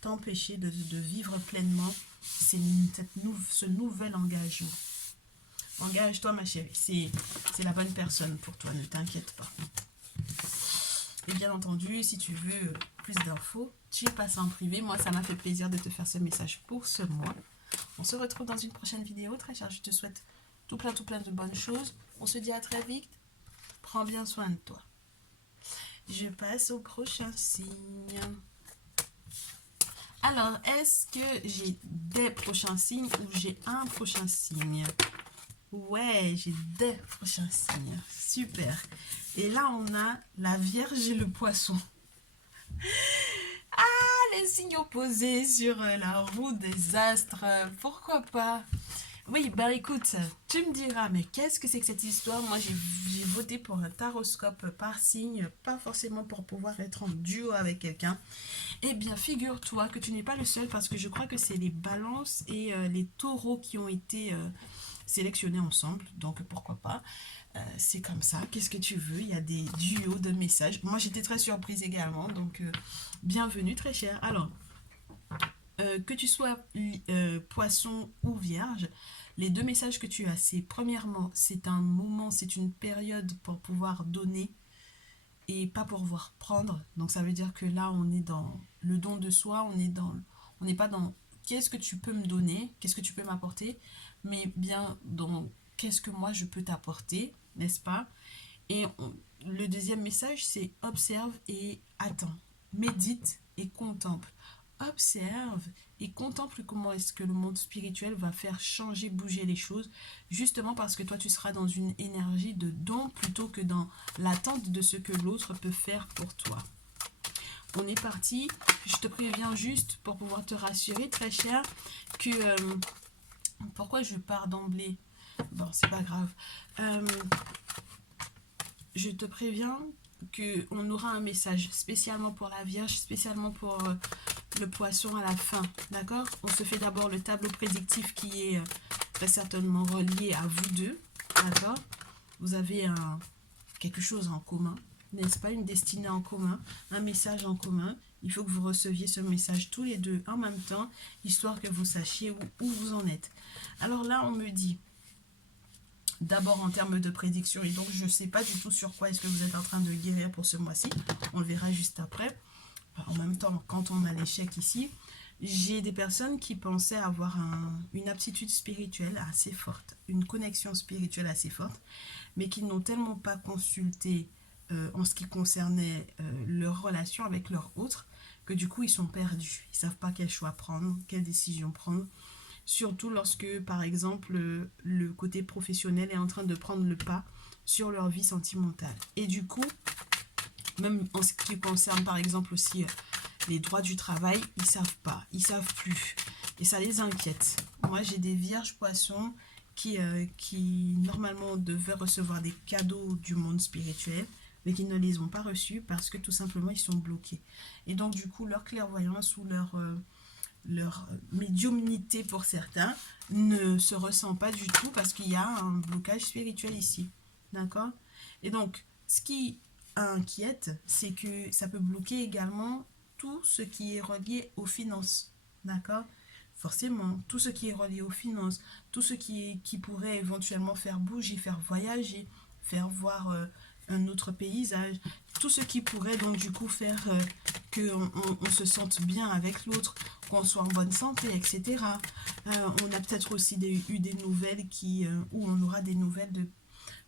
t'empêcher de vivre pleinement ce nouvel engagement. Engage-toi, ma chérie. C'est la bonne personne pour toi, ne t'inquiète pas. Et bien entendu, si tu veux plus d'infos, tu passes en privé. Moi, ça m'a fait plaisir de te faire ce message pour ce mois. On se retrouve dans une prochaine vidéo. Très cher, je te souhaite tout plein de bonnes choses. On se dit à très vite. Prends bien soin de toi. Je passe au prochain signe. Alors, est-ce que j'ai des prochains signes ou j'ai un prochain signe? Ouais, j'ai des prochains signes. Super. Et là, on a la Vierge et le Poisson. Ah, les signes opposés sur la roue des astres. Pourquoi pas? Oui, bah écoute, tu me diras, mais qu'est-ce que c'est que cette histoire? Moi, j'ai voté pour un taroscope par signe, pas forcément pour pouvoir être en duo avec quelqu'un. Eh bien, figure-toi que tu n'es pas le seul parce que je crois que c'est les balances et les taureaux qui ont été sélectionnés ensemble. Donc, pourquoi pas? C'est comme ça. Qu'est-ce que tu veux? Il y a des duos de messages. Moi, j'étais très surprise également. Donc, bienvenue, très cher. Alors, que tu sois poisson ou vierge, les deux messages que tu as, c'est premièrement, c'est un moment, c'est une période pour pouvoir donner et pas pour pouvoir prendre. Donc ça veut dire que là, on est dans le don de soi, on n'est pas dans qu'est-ce que tu peux me donner, qu'est-ce que tu peux m'apporter, mais bien dans qu'est-ce que moi je peux t'apporter, n'est-ce pas? Et le deuxième message, c'est observe et attends, médite et contemple. Observe et contemple comment est-ce que le monde spirituel va faire changer, bouger les choses, justement parce que toi tu seras dans une énergie de don plutôt que dans l'attente de ce que l'autre peut faire pour toi. On est parti, je te préviens juste pour pouvoir te rassurer, très cher, que pourquoi je pars d'emblée? Bon, c'est pas grave. Je te préviens qu'on aura un message spécialement pour la Vierge, spécialement pour le Poisson à la fin, d'accord? On se fait d'abord le tableau prédictif qui est très certainement relié à vous deux, d'accord? Vous avez quelque chose en commun, n'est-ce pas? Une destinée en commun, un message en commun. Il faut que vous receviez ce message tous les deux en même temps, histoire que vous sachiez où vous en êtes. Alors là, on me dit... D'abord en termes de prédiction, et donc je ne sais pas du tout sur quoi est-ce que vous êtes en train de guérir pour ce mois-ci. On le verra juste après. En même temps, quand on a l'échec ici, j'ai des personnes qui pensaient avoir une aptitude spirituelle assez forte, une connexion spirituelle assez forte, mais qui n'ont tellement pas consulté en ce qui concernait leur relation avec leur autre, que du coup ils sont perdus. Ils savent pas quel choix prendre, quelle décision prendre. Surtout lorsque, par exemple, le côté professionnel est en train de prendre le pas sur leur vie sentimentale. Et du coup, même en ce qui concerne, par exemple, aussi les droits du travail, ils savent pas, ils savent plus. Et ça les inquiète. Moi, j'ai des vierges poissons qui normalement devaient recevoir des cadeaux du monde spirituel, mais qui ne les ont pas reçus parce que tout simplement, ils sont bloqués. Et donc, du coup, leur clairvoyance ou leur médiumnité pour certains ne se ressent pas du tout parce qu'il y a un blocage spirituel ici. D'accord? Et donc, ce qui inquiète, c'est que ça peut bloquer également tout ce qui est relié aux finances. D'accord? Forcément, tout ce qui est relié aux finances, tout ce qui pourrait éventuellement faire bouger, faire voyager, faire voir un autre paysage, tout ce qui pourrait donc du coup faire qu'on se sente bien avec l'autre, qu'on soit en bonne santé, etc. On a peut-être aussi eu des nouvelles où on aura des nouvelles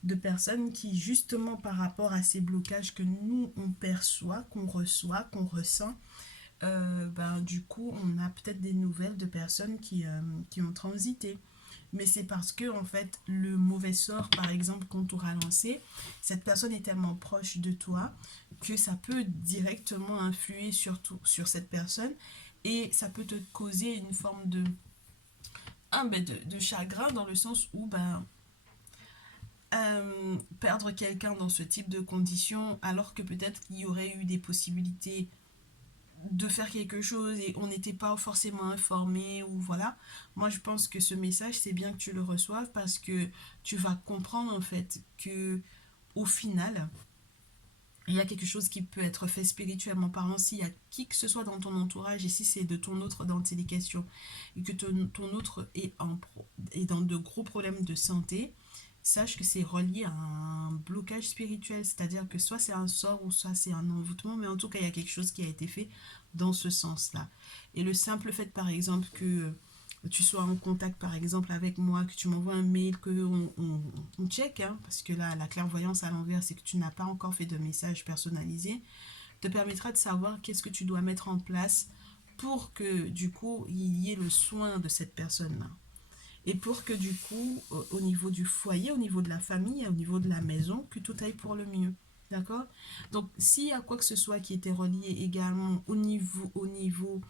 de personnes qui, justement par rapport à ces blocages que nous, on perçoit, qu'on reçoit, qu'on ressent, du coup, on a peut-être des nouvelles de personnes qui ont transité. Mais c'est parce que, en fait, le mauvais sort, par exemple, qu'on t'aura lancé, cette personne est tellement proche de toi que ça peut directement influer sur cette personne et ça peut te causer une forme de chagrin dans le sens où perdre quelqu'un dans ce type de conditions alors que peut-être qu'il y aurait eu des possibilités de faire quelque chose et on n'était pas forcément informé ou voilà. Moi, je pense que ce message, c'est bien que tu le reçoives parce que tu vas comprendre en fait que au final, il y a quelque chose qui peut être fait spirituellement parlant s'il y a qui que ce soit dans ton entourage et si c'est de ton autre dans tes questions et que ton autre est dans de gros problèmes de santé, sache que c'est relié à un blocage spirituel, c'est-à-dire que soit c'est un sort ou soit c'est un envoûtement, mais en tout cas il y a quelque chose qui a été fait dans ce sens-là. Et le simple fait par exemple que tu sois en contact par exemple avec moi, que tu m'envoies un mail, on check, hein, parce que là, la clairvoyance à l'envers, c'est que tu n'as pas encore fait de message personnalisé, te permettra de savoir qu'est-ce que tu dois mettre en place pour que du coup, il y ait le soin de cette personne-là. Et pour que du coup, au niveau du foyer, au niveau de la famille, au niveau de la maison, que tout aille pour le mieux. D'accord? Donc, s'il y a quoi que ce soit qui était relié également au niveau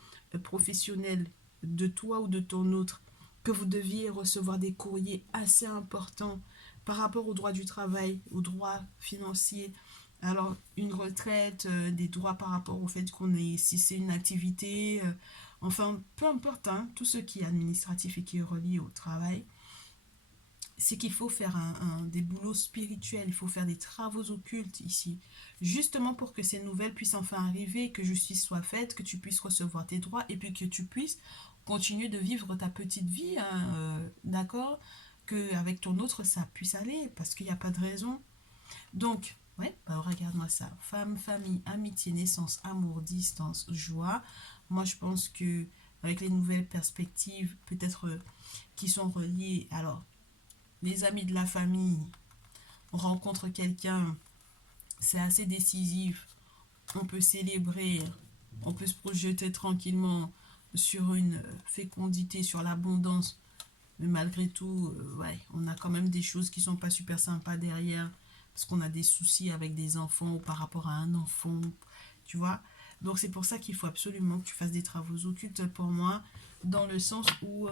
professionnel de toi ou de ton autre, que vous deviez recevoir des courriers assez importants par rapport au droit du travail, aux droits financiers, alors une retraite, des droits par rapport au fait qu'on est, si c'est une activité, enfin, peu importe, hein, tout ce qui est administratif et qui est relié au travail, c'est qu'il faut faire des boulots spirituels, il faut faire des travaux occultes ici, justement pour que ces nouvelles puissent enfin arriver, que justice soit faite, que tu puisses recevoir tes droits et puis que tu puisses continuer de vivre ta petite vie, hein, d'accord? Qu'avec ton autre, ça puisse aller, parce qu'il n'y a pas de raison. Donc, ouais, regarde-moi ça. Femme, famille, amitié, naissance, amour, distance, joie. Moi, je pense que avec les nouvelles perspectives, peut-être qui sont reliées, alors les amis de la famille, on rencontre quelqu'un, c'est assez décisif, on peut célébrer, on peut se projeter tranquillement sur une fécondité, sur l'abondance, mais malgré tout, ouais, on a quand même des choses qui sont pas super sympas derrière, parce qu'on a des soucis avec des enfants ou par rapport à un enfant, tu vois. Donc c'est pour ça qu'il faut absolument que tu fasses des travaux occultes pour moi, dans le sens où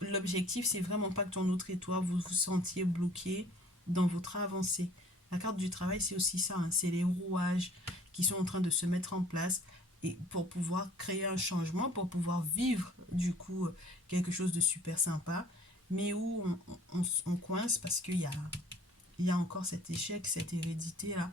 l'objectif, c'est vraiment pas que ton autre et toi, vous vous sentiez bloqués dans votre avancée. La carte du travail, c'est aussi ça, hein, c'est les rouages qui sont en train de se mettre en place et pour pouvoir créer un changement, pour pouvoir vivre du coup quelque chose de super sympa, mais où on coince parce qu'il y a encore cet échec, cette hérédité là,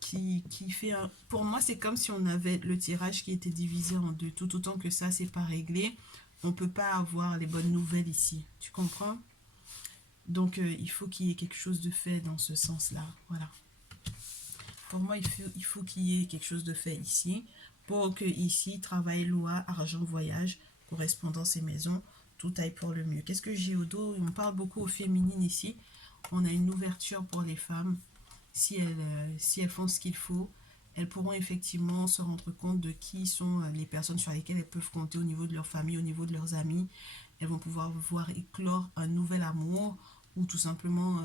qui fait un... Pour moi, c'est comme si on avait le tirage qui était divisé en deux. Tout autant que ça, c'est pas réglé, on peut pas avoir les bonnes nouvelles ici. Tu comprends? Donc, il faut qu'il y ait quelque chose de fait dans ce sens-là. Voilà. Pour moi, il faut qu'il y ait quelque chose de fait ici. Pour que ici, travail, loi, argent, voyage, correspondance et maison, tout aille pour le mieux. Qu'est-ce que j'ai au dos? On parle beaucoup aux féminines ici. On a une ouverture pour les femmes. Si elles font ce qu'il faut, elles pourront effectivement se rendre compte de qui sont les personnes sur lesquelles elles peuvent compter au niveau de leur famille, au niveau de leurs amis. Elles vont pouvoir voir éclore un nouvel amour ou tout simplement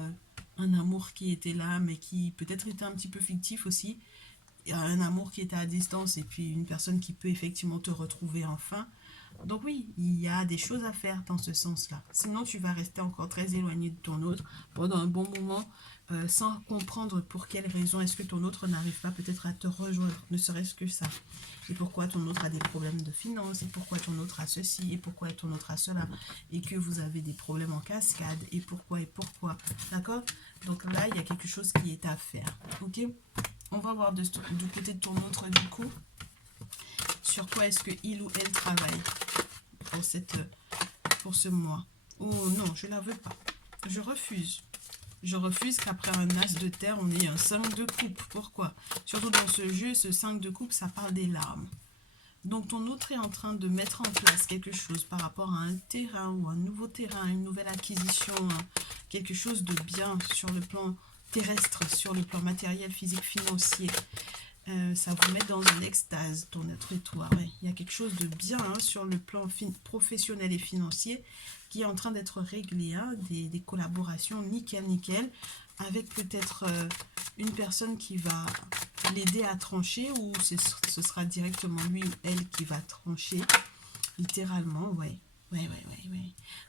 un amour qui était là mais qui peut-être était un petit peu fictif aussi. Un amour qui était à distance et puis une personne qui peut effectivement te retrouver enfin. Donc oui, il y a des choses à faire dans ce sens-là. Sinon, tu vas rester encore très éloigné de ton autre pendant un bon moment sans comprendre pour quelle raison est-ce que ton autre n'arrive pas peut-être à te rejoindre, ne serait-ce que ça. Et pourquoi ton autre a des problèmes de finances, et pourquoi ton autre a ceci, et pourquoi ton autre a cela, et que vous avez des problèmes en cascade, et pourquoi. D'accord? Donc là, il y a quelque chose qui est à faire. Ok? On va voir du côté de ton autre du coup. Sur quoi est-ce que il ou elle travaille pour ce mois. Oh non, je ne la veux pas. Je refuse. Je refuse qu'après un as de terre, on ait un 5 de coupe. Pourquoi? Surtout dans ce jeu, ce 5 de coupe, ça parle des larmes. Donc ton autre est en train de mettre en place quelque chose par rapport à un terrain ou un nouveau terrain, une nouvelle acquisition, quelque chose de bien sur le plan terrestre, sur le plan matériel, physique, financier. Ça vous met dans une extase, ton être et toi. Ouais. Il y a quelque chose de bien sur le plan professionnel et financier qui est en train d'être réglé. Des collaborations nickel, nickel, avec peut-être une personne qui va l'aider à trancher ou ce sera directement lui ou elle qui va trancher. Littéralement, ouais. Ouais.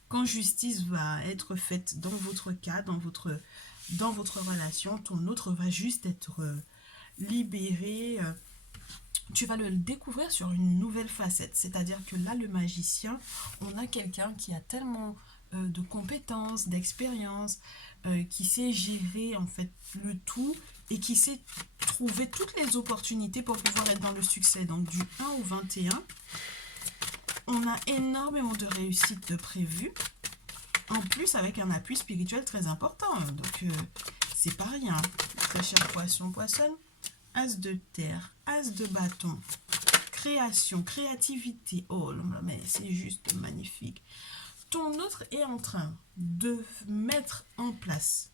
Quand justice va être faite dans votre cas, dans votre relation, ton autre va juste être libéré. Tu vas le découvrir sur une nouvelle facette. C'est-à-dire que là, le magicien, on a quelqu'un qui a tellement de compétences, d'expérience, qui sait gérer en fait le tout et qui sait trouver toutes les opportunités pour pouvoir être dans le succès. Donc du 1 au 21, on a énormément de réussite de prévues. En plus, avec un appui spirituel très important. Donc, c'est pas rien. Très cher poisson, poissonne. As de terre, as de bâton. Création, créativité. Oh, mais c'est juste magnifique. Ton autre est en train de mettre en place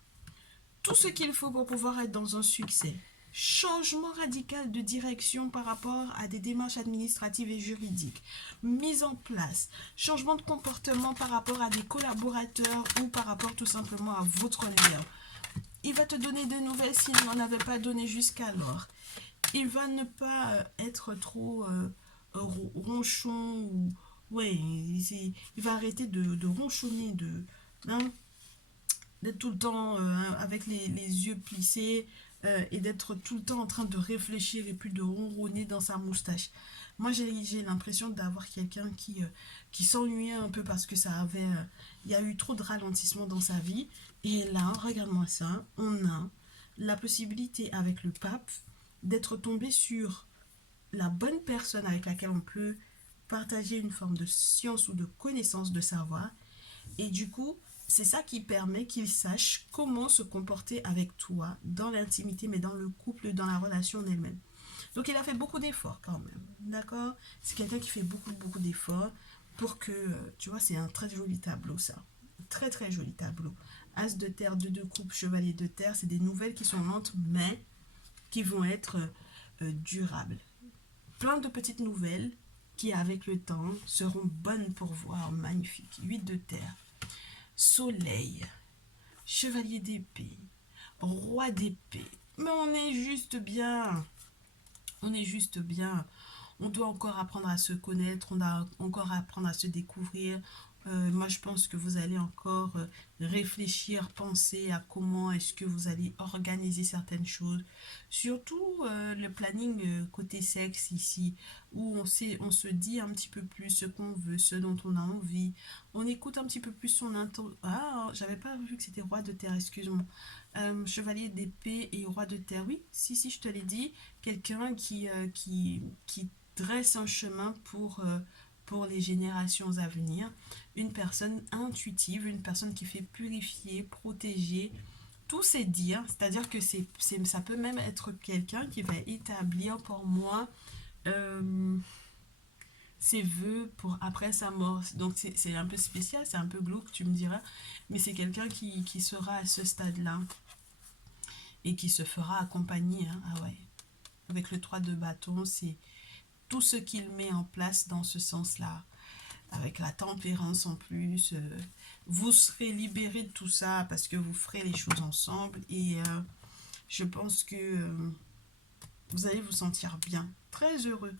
tout ce qu'il faut pour pouvoir être dans un succès. Changement radical de direction par rapport à des démarches administratives et juridiques. Mise en place. Changement de comportement par rapport à des collaborateurs ou par rapport tout simplement à votre lien. Il va te donner des nouvelles s'il n'en avait pas donné jusqu'alors. Il va ne pas être trop ronchon ou... Ouais, il va arrêter de ronchonner, d'être tout le temps avec les yeux plissés et d'être tout le temps en train de réfléchir et puis de ronronner dans sa moustache. Moi, j'ai l'impression d'avoir quelqu'un qui s'ennuyait un peu parce que il y a eu trop de ralentissement dans sa vie. Et là, regarde-moi ça, on a la possibilité avec le pape d'être tombé sur la bonne personne avec laquelle on peut partager une forme de science ou de connaissance, de savoir. Et du coup, c'est ça qui permet qu'il sache comment se comporter avec toi dans l'intimité, mais dans le couple, dans la relation en elle-même. Donc, il a fait beaucoup d'efforts quand même, d'accord? C'est quelqu'un qui fait beaucoup d'efforts pour que, tu vois, c'est un très joli tableau, ça. Très, très joli tableau. As de terre, de coupe, chevalier de terre, c'est des nouvelles qui sont lentes, mais qui vont être durables. Plein de petites nouvelles qui, avec le temps, seront bonnes pour voir. Magnifique. 8 de terre. Soleil. Chevalier d'épée. Roi d'épée. Mais on est juste bien. On est juste bien. On doit encore apprendre à se connaître. On doit encore apprendre à se découvrir. Moi, je pense que vous allez encore réfléchir, penser à comment est-ce que vous allez organiser certaines choses. Surtout le planning côté sexe ici, où on se dit un petit peu plus ce qu'on veut, ce dont on a envie. On écoute un petit peu plus son intention. Ah, j'avais pas vu que c'était roi de terre, excuse-moi. Chevalier d'épée et roi de terre, oui, si, je te l'ai dit. Quelqu'un qui dresse un chemin pour les générations à venir, une personne intuitive, une personne qui fait purifier, protéger, tous ces dires, c'est-à-dire que ça peut même être quelqu'un qui va établir pour moi ses vœux pour après sa mort. Donc c'est un peu spécial, c'est un peu glauque, tu me diras, mais c'est quelqu'un qui sera à ce stade-là et qui se fera accompagner. Ah ouais. avec le 3 de bâton, c'est tout ce qu'il met en place dans ce sens-là. Avec la tempérance en plus, vous serez libéré de tout ça parce que vous ferez les choses ensemble. Et je pense que vous allez vous sentir bien, très heureux.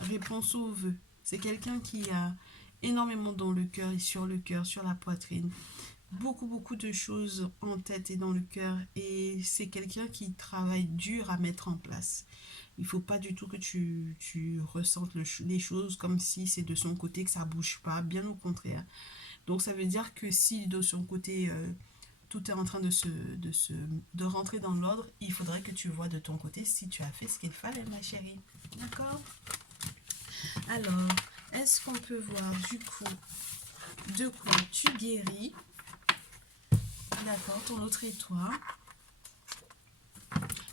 Réponse au vœu. C'est quelqu'un qui a énormément dans le cœur et sur le cœur, sur la poitrine. Beaucoup de choses en tête et dans le cœur. Et c'est quelqu'un qui travaille dur à mettre en place. Il ne faut pas du tout que tu ressentes les choses comme si c'est de son côté que ça ne bouge pas. Bien au contraire. Donc ça veut dire que si de son côté... tout est en train de rentrer dans l'ordre, il faudrait que tu vois de ton côté si tu as fait ce qu'il fallait, ma chérie. D'accord? Alors, est-ce qu'on peut voir du coup de quoi tu guéris? D'accord, ton autre étoile.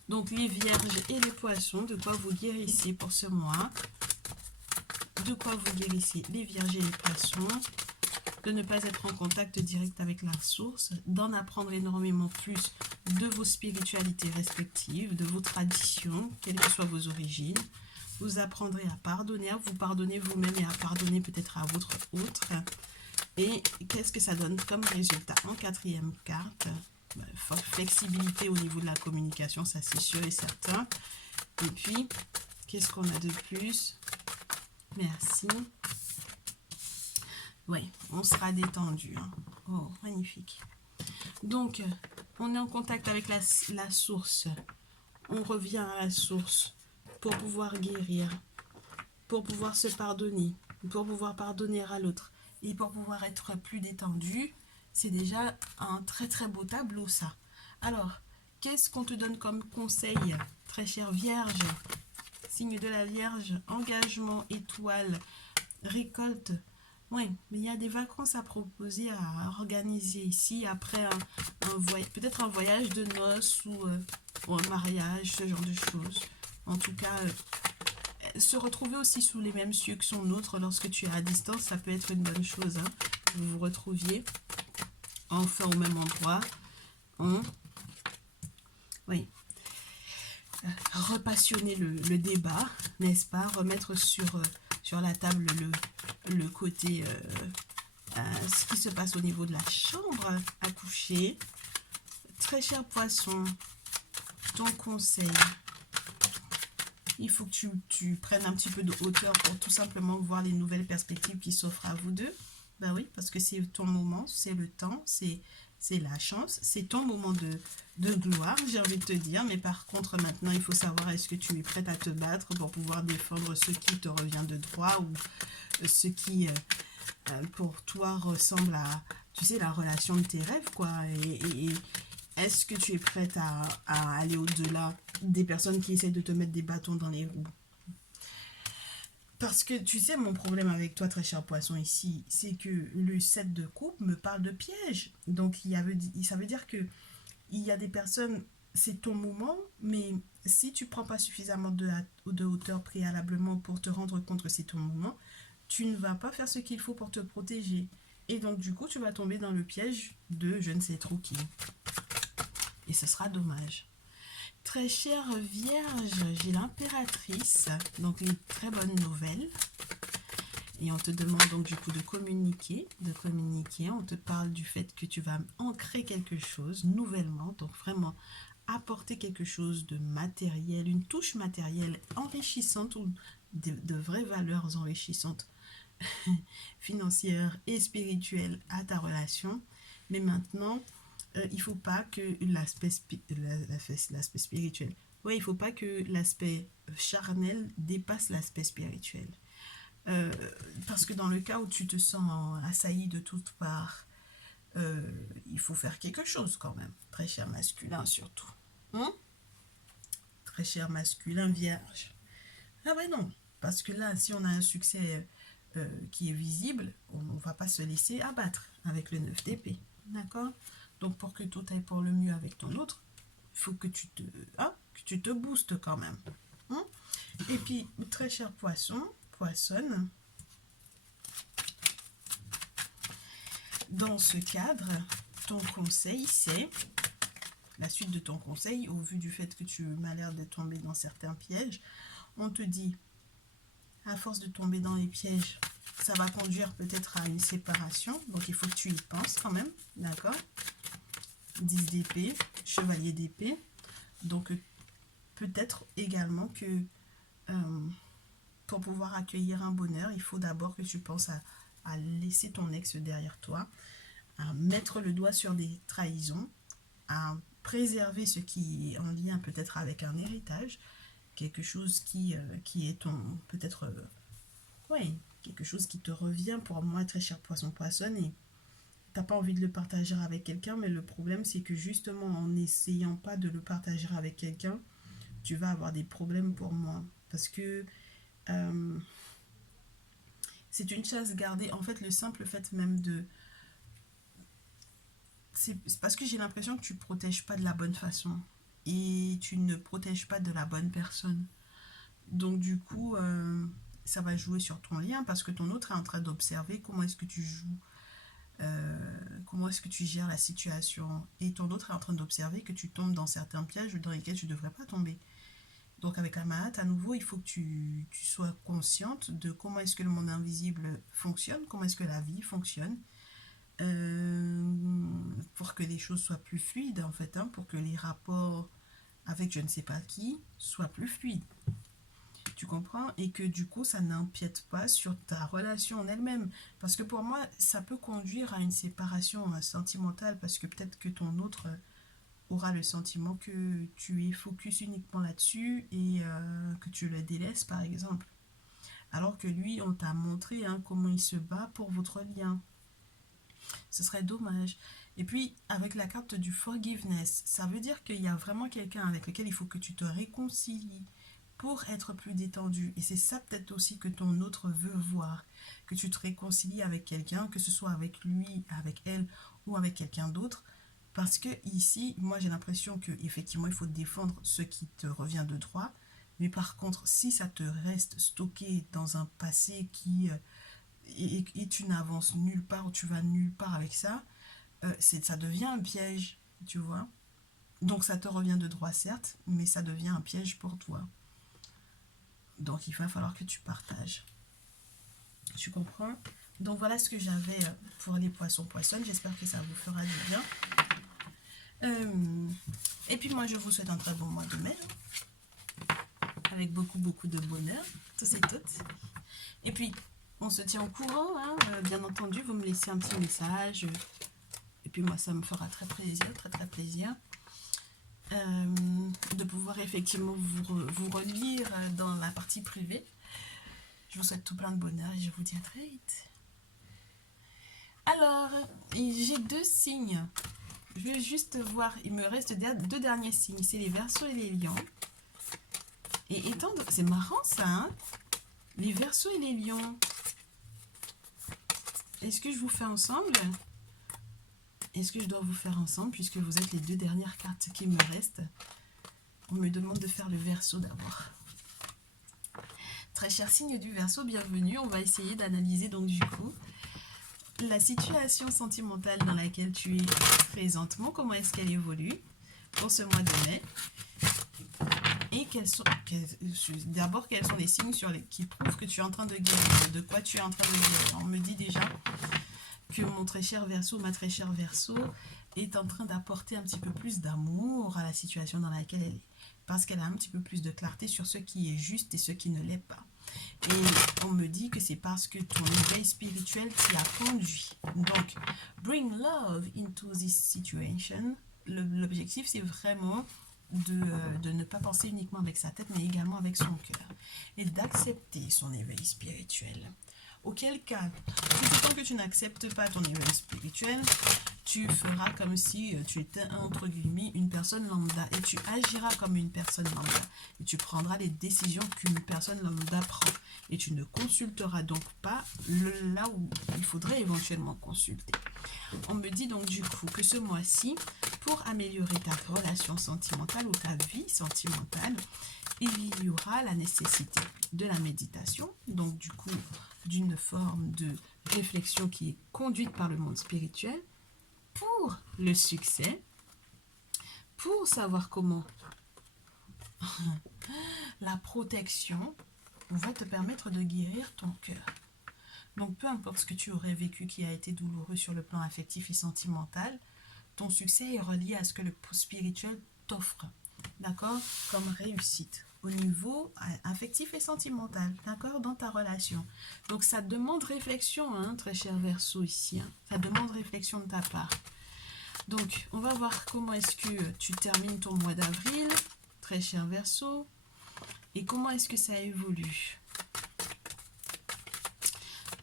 Donc, les vierges et les poissons, de quoi vous guérissez pour ce mois? De quoi vous guérissez les vierges et les poissons? De ne pas être en contact direct avec la source, d'en apprendre énormément plus de vos spiritualités respectives, de vos traditions, quelles que soient vos origines. Vous apprendrez à pardonner, à vous pardonner vous-même et à pardonner peut-être à votre autre. Et qu'est-ce que ça donne comme résultat? En quatrième carte, flexibilité au niveau de la communication, ça c'est sûr et certain. Et puis, qu'est-ce qu'on a de plus? Merci. Oui, on sera détendu. Hein. Oh, magnifique. Donc, on est en contact avec la source. On revient à la source pour pouvoir guérir, pour pouvoir se pardonner, pour pouvoir pardonner à l'autre et pour pouvoir être plus détendu. C'est déjà un très beau tableau, ça. Alors, qu'est-ce qu'on te donne comme conseil, très chère Vierge? Signe de la Vierge, engagement, étoile, récolte. Oui, mais il y a des vacances à proposer, à organiser ici, après peut-être un voyage de noces ou un mariage, ce genre de choses. En tout cas, se retrouver aussi sous les mêmes cieux que son autre lorsque tu es à distance, ça peut être une bonne chose. Hein. Vous vous retrouviez enfin au même endroit. Hein. Oui. Repassionner le débat, n'est-ce pas? Remettre sur la table le côté, ce qui se passe au niveau de la chambre à coucher. Très cher poisson, ton conseil, il faut que tu prennes un petit peu de hauteur pour tout simplement voir les nouvelles perspectives qui s'offrent à vous deux. Ben oui, parce que c'est ton moment, c'est le temps, c'est la chance, c'est ton moment de gloire, j'ai envie de te dire. Mais par contre, maintenant, il faut savoir, est-ce que tu es prête à te battre pour pouvoir défendre ce qui te revient de droit ou ce qui, pour toi, ressemble à, tu sais, la relation de tes rêves, quoi. Et est-ce que tu es prête à aller au-delà des personnes qui essaient de te mettre des bâtons dans les roues? Parce que tu sais, mon problème avec toi, très cher poisson, ici, c'est que le 7 de coupe me parle de piège. Donc, ça veut dire que il y a des personnes, c'est ton moment, mais si tu ne prends pas suffisamment de hauteur préalablement pour te rendre compte que c'est ton moment, tu ne vas pas faire ce qu'il faut pour te protéger. Et donc, du coup, tu vas tomber dans le piège de je ne sais trop qui. Et ce sera dommage. Très chère Vierge, j'ai l'impératrice, donc les très bonnes nouvelles. Et on te demande donc du coup de communiquer. On te parle du fait que tu vas ancrer quelque chose nouvellement, donc vraiment apporter quelque chose de matériel, une touche matérielle enrichissante ou de vraies valeurs enrichissantes financières et spirituelles à ta relation. Mais maintenant, il ne faut pas que l'aspect spirituel, il ne faut pas que l'aspect charnel dépasse l'aspect spirituel. Parce que dans le cas où tu te sens assailli de toutes parts, il faut faire quelque chose quand même. Très cher masculin surtout. Très cher masculin vierge. Ah ben non, parce que là, si on a un succès qui est visible, on ne va pas se laisser abattre avec le 9 d'épée. D'accord? Donc, pour que tout aille pour le mieux avec ton autre, il faut que tu te boostes quand même. Et puis, très cher poissonne, dans ce cadre, ton conseil, c'est la suite de ton conseil, au vu du fait que tu m'as l'air de tomber dans certains pièges. On te dit, à force de tomber dans les pièges, ça va conduire peut-être à une séparation. Donc, il faut que tu y penses quand même. D'accord? 10 d'épée, chevalier d'épée. Donc, peut-être également que pour pouvoir accueillir un bonheur, il faut d'abord que tu penses à laisser ton ex derrière toi, à mettre le doigt sur des trahisons, à préserver ce qui est en lien peut-être avec un héritage, quelque chose qui est ton, peut-être, ouais, quelque chose qui te revient pour moi, très cher poisson poissonne, et t'as pas envie de le partager avec quelqu'un, mais le problème c'est que justement en n'essayant pas de le partager avec quelqu'un, tu vas avoir des problèmes pour moi, parce que c'est une chasse gardée, en fait le simple fait même de... C'est parce que j'ai l'impression que tu ne protèges pas de la bonne façon, et tu ne protèges pas de la bonne personne. Donc du coup, ça va jouer sur ton lien parce que ton autre est en train d'observer comment est-ce que tu joues, comment est-ce que tu gères la situation. Et ton autre est en train d'observer que tu tombes dans certains pièges dans lesquels tu ne devrais pas tomber. Donc avec la Mahat, à nouveau, il faut que tu sois consciente de comment est-ce que le monde invisible fonctionne, comment est-ce que la vie fonctionne, pour que les choses soient plus fluides en fait, hein, pour que les rapports avec je ne sais pas qui soient plus fluides. Tu comprends? Et que du coup, ça n'empiète pas sur ta relation en elle-même. Parce que pour moi, ça peut conduire à une séparation sentimentale parce que peut-être que ton autre aura le sentiment que tu es focus uniquement là-dessus et que tu le délaisses, par exemple. Alors que lui, on t'a montré comment il se bat pour votre lien. Ce serait dommage. Et puis, avec la carte du forgiveness, ça veut dire qu'il y a vraiment quelqu'un avec lequel il faut que tu te réconcilies pour être plus détendu. Et c'est ça peut-être aussi que ton autre veut voir. Que tu te réconcilies avec quelqu'un, que ce soit avec lui, avec elle ou avec quelqu'un d'autre. Parce que ici, moi j'ai l'impression que effectivement il faut défendre ce qui te revient de droit. Mais par contre, si ça te reste stocké dans un passé qui et tu n'avances nulle part ou tu vas nulle part avec ça, ça devient un piège, tu vois. Donc ça te revient de droit certes, mais ça devient un piège pour toi. Donc il va falloir que tu partages. Tu comprends? Donc voilà ce que j'avais pour les poissons poissonnes. J'espère que ça vous fera du bien. Et puis moi je vous souhaite un très bon mois de mai. Avec beaucoup de bonheur. Tous et toutes. Et puis on se tient au courant. Bien entendu, vous me laissez un petit message. Et puis moi ça me fera très plaisir. Très plaisir. De pouvoir effectivement vous relire dans la partie privée. Je vous souhaite tout plein de bonheur et je vous dis à très vite. Alors, j'ai 2 signes. Je vais juste voir, il me reste 2 derniers signes. C'est les Verseaux et les Lions. Et étant donné... C'est marrant ça, hein? Les Verseaux et les Lions. Est-ce que je vous fais ensemble? Est-ce que je dois vous faire ensemble puisque vous êtes les 2 dernières cartes qui me restent? On me demande de faire le Verseau d'abord. Très cher signe du Verseau, bienvenue. On va essayer d'analyser donc du coup la situation sentimentale dans laquelle tu es présentement. Comment est-ce qu'elle évolue pour ce mois de mai? Et d'abord, quels sont les signes qui prouvent que tu es en train de guérir? De quoi tu es en train de guérir? On me dit déjà que mon très cher Verseau, ma très chère Verseau, est en train d'apporter un petit peu plus d'amour à la situation dans laquelle elle est. Parce qu'elle a un petit peu plus de clarté sur ce qui est juste et ce qui ne l'est pas. Et on me dit que c'est parce que ton éveil spirituel t'y a conduit. Donc, bring love into this situation. L'objectif, c'est vraiment de ne pas penser uniquement avec sa tête, mais également avec son cœur. Et d'accepter son éveil spirituel. Auquel cas, tout autant que tu n'acceptes pas ton éveil spirituel, tu feras comme si tu étais entre guillemets une personne lambda et tu agiras comme une personne lambda et tu prendras les décisions qu'une personne lambda prend et tu ne consulteras donc pas là où il faudrait éventuellement consulter. On me dit donc du coup que ce mois-ci, pour améliorer ta relation sentimentale ou ta vie sentimentale, il y aura la nécessité de la méditation, donc du coup d'une forme de réflexion qui est conduite par le monde spirituel pour le succès, Pour savoir comment la protection va te permettre de guérir ton cœur. Donc, peu importe ce que tu aurais vécu qui a été douloureux sur le plan affectif et sentimental, ton succès est relié à ce que le spirituel t'offre, d'accord, comme réussite au niveau affectif et sentimental, d'accord, dans ta relation. Donc, ça demande réflexion, hein, très cher Verseau ici. Hein. Ça demande réflexion de ta part. Donc, on va voir comment est-ce que tu termines ton mois d'avril, très cher Verseau, et comment est-ce que ça évolue.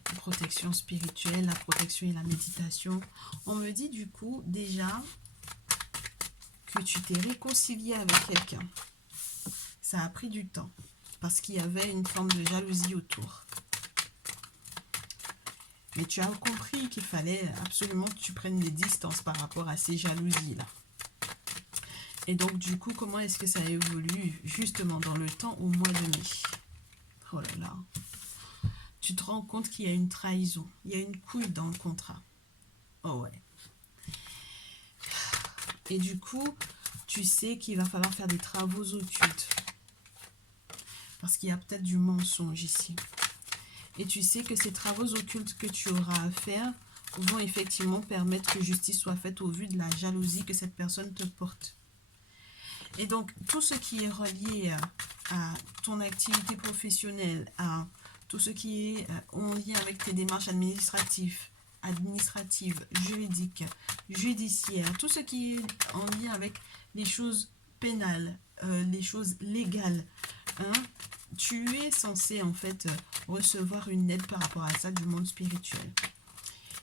La protection spirituelle, la protection et la méditation. On me dit du coup déjà que tu t'es réconcilié avec quelqu'un. Ça a pris du temps parce qu'il y avait une forme de jalousie autour. Mais tu as compris qu'il fallait absolument que tu prennes des distances par rapport à ces jalousies-là. Et donc, du coup, comment est-ce que ça évolue justement dans le temps au mois de mai? Oh là là. Tu te rends compte qu'il y a une trahison. Il y a une couille dans le contrat. Oh ouais. Et du coup, tu sais qu'il va falloir faire des travaux occultes. Parce qu'il y a peut-être du mensonge ici. Et tu sais que ces travaux occultes que tu auras à faire vont effectivement permettre que justice soit faite au vu de la jalousie que cette personne te porte. Et donc, tout ce qui est relié à ton activité professionnelle, à tout ce qui est en lien avec tes démarches administratives, juridiques, judiciaires, tout ce qui est en lien avec les choses pénales, les choses légales, hein, tu es censé en fait recevoir une aide par rapport à ça du monde spirituel.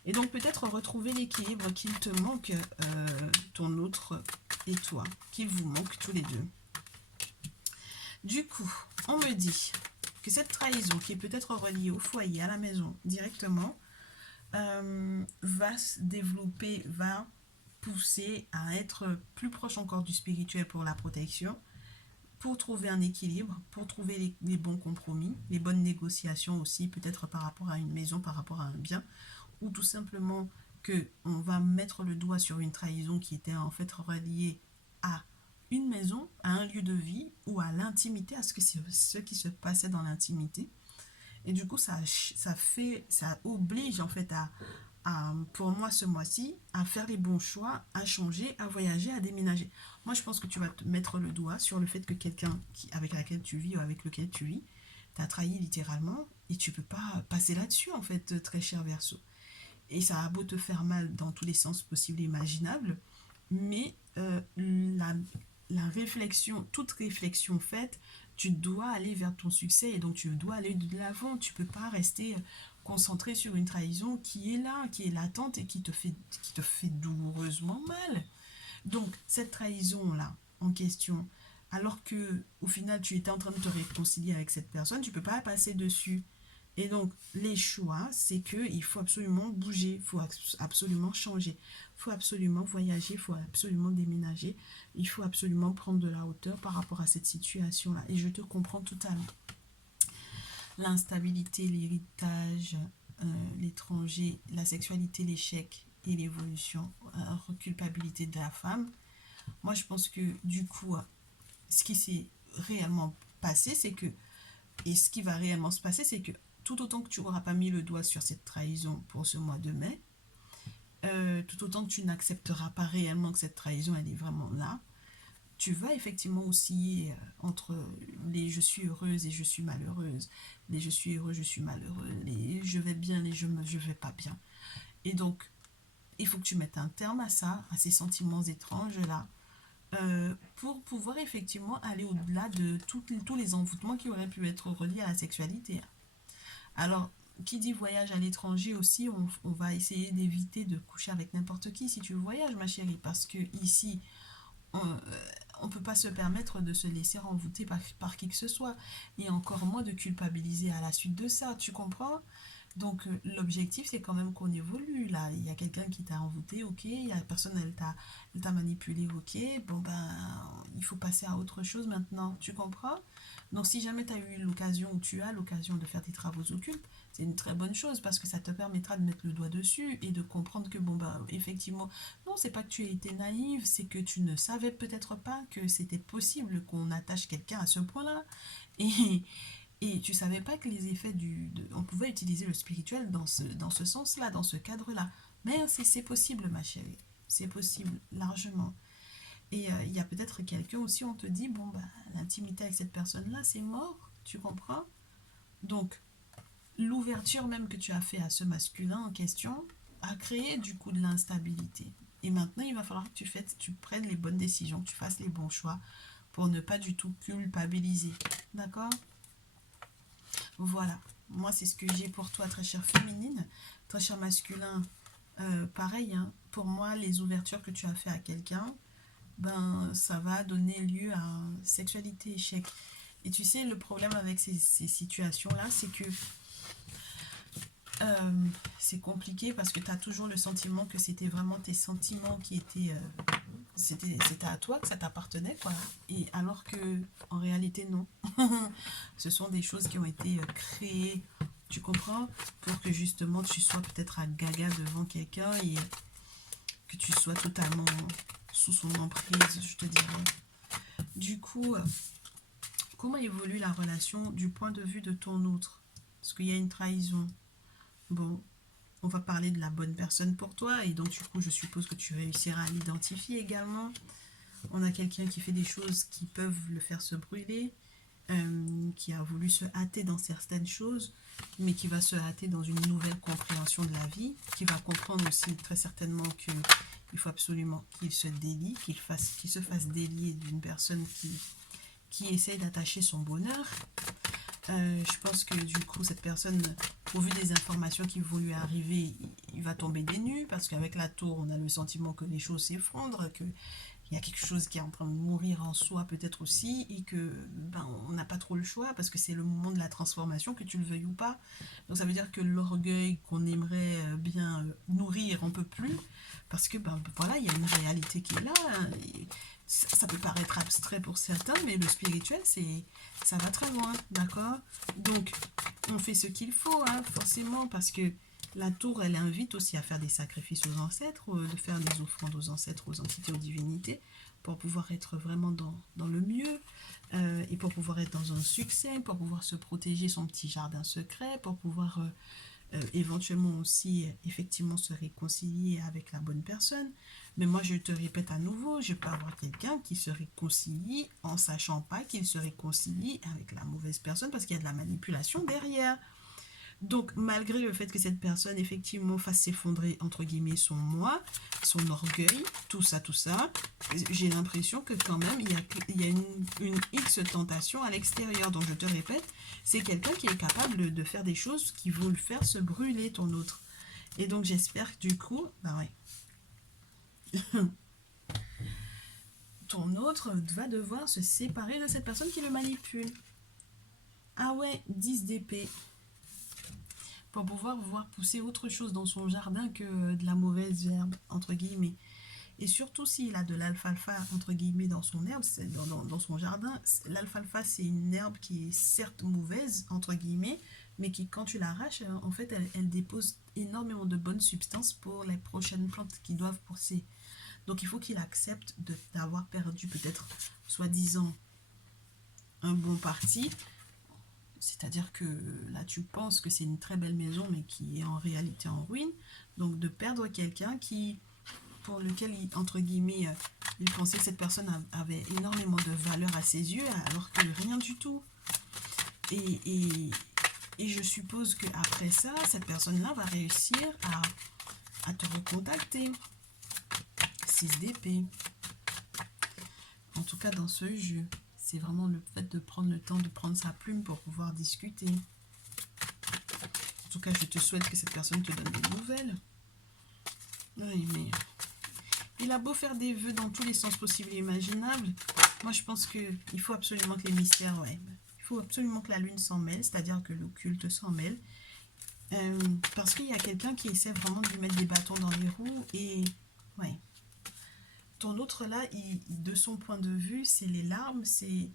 Et donc peut-être retrouver l'équilibre qu'il te manque, ton autre et toi, qu'il vous manque tous les deux. Du coup, on me dit que cette trahison qui est peut-être reliée au foyer, à la maison directement, va se développer, va pousser à être plus proche encore du spirituel pour la protection, pour trouver un équilibre, pour trouver les bons compromis, les bonnes négociations aussi, peut-être par rapport à une maison, par rapport à un bien, ou tout simplement qu'on va mettre le doigt sur une trahison qui était en fait reliée à une maison, à un lieu de vie ou à l'intimité, à ce qui se passait dans l'intimité. Et du coup, ça oblige en fait pour moi ce mois-ci, à faire les bons choix, à changer, à voyager, à déménager. Moi, je pense que tu vas te mettre le doigt sur le fait que quelqu'un avec laquelle tu vis ou avec lequel tu vis t'a trahi littéralement et tu peux pas passer là-dessus en fait, très cher Verseau. Et ça a beau te faire mal dans tous les sens possibles et imaginables, mais la réflexion, toute réflexion faite, tu dois aller vers ton succès et donc tu dois aller de l'avant. Tu peux pas rester concentré sur une trahison qui est là, qui est latente et qui te fait douloureusement mal. Donc cette trahison-là en question, alors que au final tu étais en train de te réconcilier avec cette personne, tu peux pas passer dessus. Et donc, les choix, c'est qu'il faut absolument bouger, il faut absolument changer, il faut absolument voyager, il faut absolument déménager, il faut absolument prendre de la hauteur par rapport à cette situation-là. Et je te comprends totalement. L'instabilité, l'héritage, l'étranger, la sexualité, l'échec et l'évolution, culpabilité de la femme. Moi, je pense que du coup, ce qui s'est réellement passé, c'est que, et ce qui va réellement se passer, c'est que tout autant que tu n'auras pas mis le doigt sur cette trahison pour ce mois de mai, tout autant que tu n'accepteras pas réellement que cette trahison, elle est vraiment là, tu vas effectivement osciller entre les je suis heureuse et je suis malheureuse, les je suis heureux, je suis malheureux, les je vais bien, les je vais pas bien. Et donc, il faut que tu mettes un terme à ça, à ces sentiments étranges-là, pour pouvoir effectivement aller au-delà de tous les envoûtements qui auraient pu être reliés à la sexualité. Alors, qui dit voyage à l'étranger aussi, on va essayer d'éviter de coucher avec n'importe qui si tu voyages, ma chérie, parce que ici, on ne peut pas se permettre de se laisser envoûter par qui que ce soit, et encore moins de culpabiliser à la suite de ça, tu comprends? Donc, l'objectif, c'est quand même qu'on évolue, là. Il y a quelqu'un qui t'a envoûté, ok, il y a personne, elle t'a manipulé, ok, bon ben, il faut passer à autre chose maintenant, tu comprends? Donc, si jamais tu as eu l'occasion, ou tu as l'occasion de faire des travaux occultes, c'est une très bonne chose parce que ça te permettra de mettre le doigt dessus et de comprendre que, bon, bah, effectivement, non, c'est pas que tu as été naïve, c'est que tu ne savais peut-être pas que c'était possible qu'on attache quelqu'un à ce point-là. Et, et tu savais pas que les effets on pouvait utiliser le spirituel dans ce sens-là, dans ce cadre-là. Mais c'est possible, ma chérie. C'est possible, largement. Et il y a peut-être quelqu'un aussi, on te dit, bon, bah, l'intimité avec cette personne-là, c'est mort, tu comprends? Donc, l'ouverture même que tu as fait à ce masculin en question a créé du coup de l'instabilité. Et maintenant, il va falloir que tu prennes les bonnes décisions, que tu fasses les bons choix pour ne pas du tout culpabiliser. D'accord? Voilà. Moi, c'est ce que j'ai pour toi, très chère féminine. Très cher masculin, pareil, hein. Pour moi, les ouvertures que tu as fait à quelqu'un, ben, ça va donner lieu à sexualité échec. Et tu sais, le problème avec ces situations-là, c'est que euh, c'est compliqué parce que tu as toujours le sentiment que c'était vraiment tes sentiments qui étaient... c'était à toi que ça t'appartenait, quoi. Et alors que, en réalité, non. Ce sont des choses qui ont été créées, tu comprends, pour que justement tu sois peut-être à gaga devant quelqu'un et que tu sois totalement sous son emprise, je te dirais. Du coup, comment évolue la relation du point de vue de ton autre? Parce qu'il y a une trahison. Bon, on va parler de la bonne personne pour toi et donc du coup je suppose que tu réussiras à l'identifier également. On a quelqu'un qui fait des choses qui peuvent le faire se brûler, qui a voulu se hâter dans certaines choses, mais qui va se hâter dans une nouvelle compréhension de la vie, qui va comprendre aussi très certainement qu'il faut absolument qu'il se délie, qu'il se fasse délier d'une personne qui essaye d'attacher son bonheur. Je pense que du coup cette personne, au vu des informations qui vont lui arriver, il va tomber des nues parce qu'avec la tour on a le sentiment que les choses s'effondrent, qu'il y a quelque chose qui est en train de mourir en soi peut-être aussi et que ben, on n'a pas trop le choix parce que c'est le moment de la transformation, que tu le veuilles ou pas. Donc ça veut dire que l'orgueil qu'on aimerait bien nourrir on peut plus parce que ben voilà, il y a une réalité qui est là, hein, ça peut paraître abstrait pour certains, mais le spirituel, ça va très loin, d'accord? Donc, on fait ce qu'il faut, hein, forcément, parce que la tour, elle invite aussi à faire des sacrifices aux ancêtres, de faire des offrandes aux ancêtres, aux entités, aux divinités, pour pouvoir être vraiment dans le mieux, et pour pouvoir être dans un succès, pour pouvoir se protéger son petit jardin secret, pour pouvoir éventuellement aussi effectivement se réconcilier avec la bonne personne. Mais moi je te répète à nouveau, je peux avoir quelqu'un qui se réconcilie en sachant pas qu'il se réconcilie avec la mauvaise personne parce qu'il y a de la manipulation derrière. Donc, malgré le fait que cette personne, effectivement, fasse s'effondrer, entre guillemets, son moi, son orgueil, tout ça, j'ai l'impression que quand même, il y a une X tentation à l'extérieur. Donc, je te répète, c'est quelqu'un qui est capable de faire des choses qui vont le faire se brûler, ton autre. Et donc, j'espère que du coup, bah ouais, ton autre va devoir se séparer de cette personne qui le manipule. Ah ouais, 10 d'épée. Pour pouvoir voir pousser autre chose dans son jardin que de la mauvaise herbe, entre guillemets. Et surtout s'il a de l'alfalfa, entre guillemets, dans son herbe, dans son jardin, l'alfalfa, c'est une herbe qui est certes mauvaise, entre guillemets, mais qui, quand tu l'arraches, en fait, elle dépose énormément de bonnes substances pour les prochaines plantes qui doivent pousser. Donc il faut qu'il accepte d'avoir perdu peut-être, soi-disant, un bon parti. C'est-à-dire que là, tu penses que c'est une très belle maison, mais qui est en réalité en ruine. Donc, de perdre quelqu'un pour lequel, entre guillemets, il pensait que cette personne avait énormément de valeur à ses yeux, alors que rien du tout. Et je suppose qu'après ça, cette personne-là va réussir à te recontacter. 6 d'épée. En tout cas, dans ce jeu. C'est vraiment le fait de prendre le temps de prendre sa plume pour pouvoir discuter. En tout cas, je te souhaite que cette personne te donne des nouvelles. Oui, mais il a beau faire des vœux dans tous les sens possibles et imaginables. Moi, je pense qu'il faut absolument que les mystères, ouais, il faut absolument que la lune s'en mêle, c'est-à-dire que l'occulte s'en mêle. Parce qu'il y a quelqu'un qui essaie vraiment de lui mettre des bâtons dans les roues et ouais. Ton autre là, de son point de vue, c'est les larmes, c'est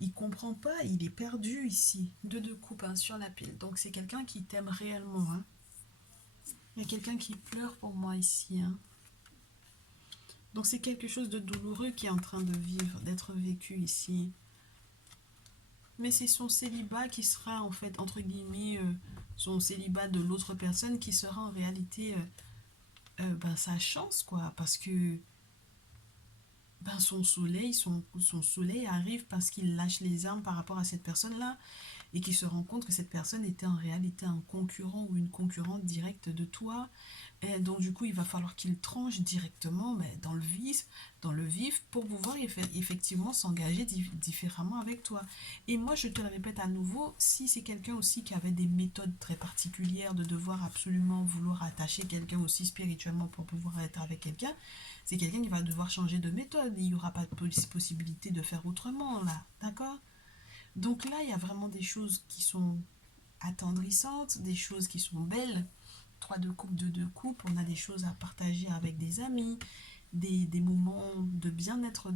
il comprend pas, il est perdu ici. Deux de coupe hein, sur la pile. Donc c'est quelqu'un qui t'aime réellement. Hein. Il y a quelqu'un qui pleure pour moi ici. Hein. Donc c'est quelque chose de douloureux qui est en train de vivre, d'être vécu ici. Mais c'est son célibat qui sera en fait, entre guillemets, son célibat de l'autre personne qui sera en réalité ben, sa chance, quoi. Parce que ben, son soleil arrive parce qu'il lâche les armes par rapport à cette personne-là et qu'il se rend compte que cette personne était en réalité un concurrent ou une concurrente directe de toi. Et donc du coup, il va falloir qu'il tranche directement mais dans le vif pour pouvoir effectivement s'engager différemment avec toi. Et moi, je te le répète à nouveau, si c'est quelqu'un aussi qui avait des méthodes très particulières de devoir absolument vouloir attacher quelqu'un aussi spirituellement pour pouvoir être avec quelqu'un, c'est quelqu'un qui va devoir changer de méthode. Il n'y aura pas de possibilité de faire autrement, là. D'accord? Donc là, il y a vraiment des choses qui sont attendrissantes, des choses qui sont belles. Trois de coupe, deux de coupe, on a des choses à partager avec des amis, des moments de bien-être,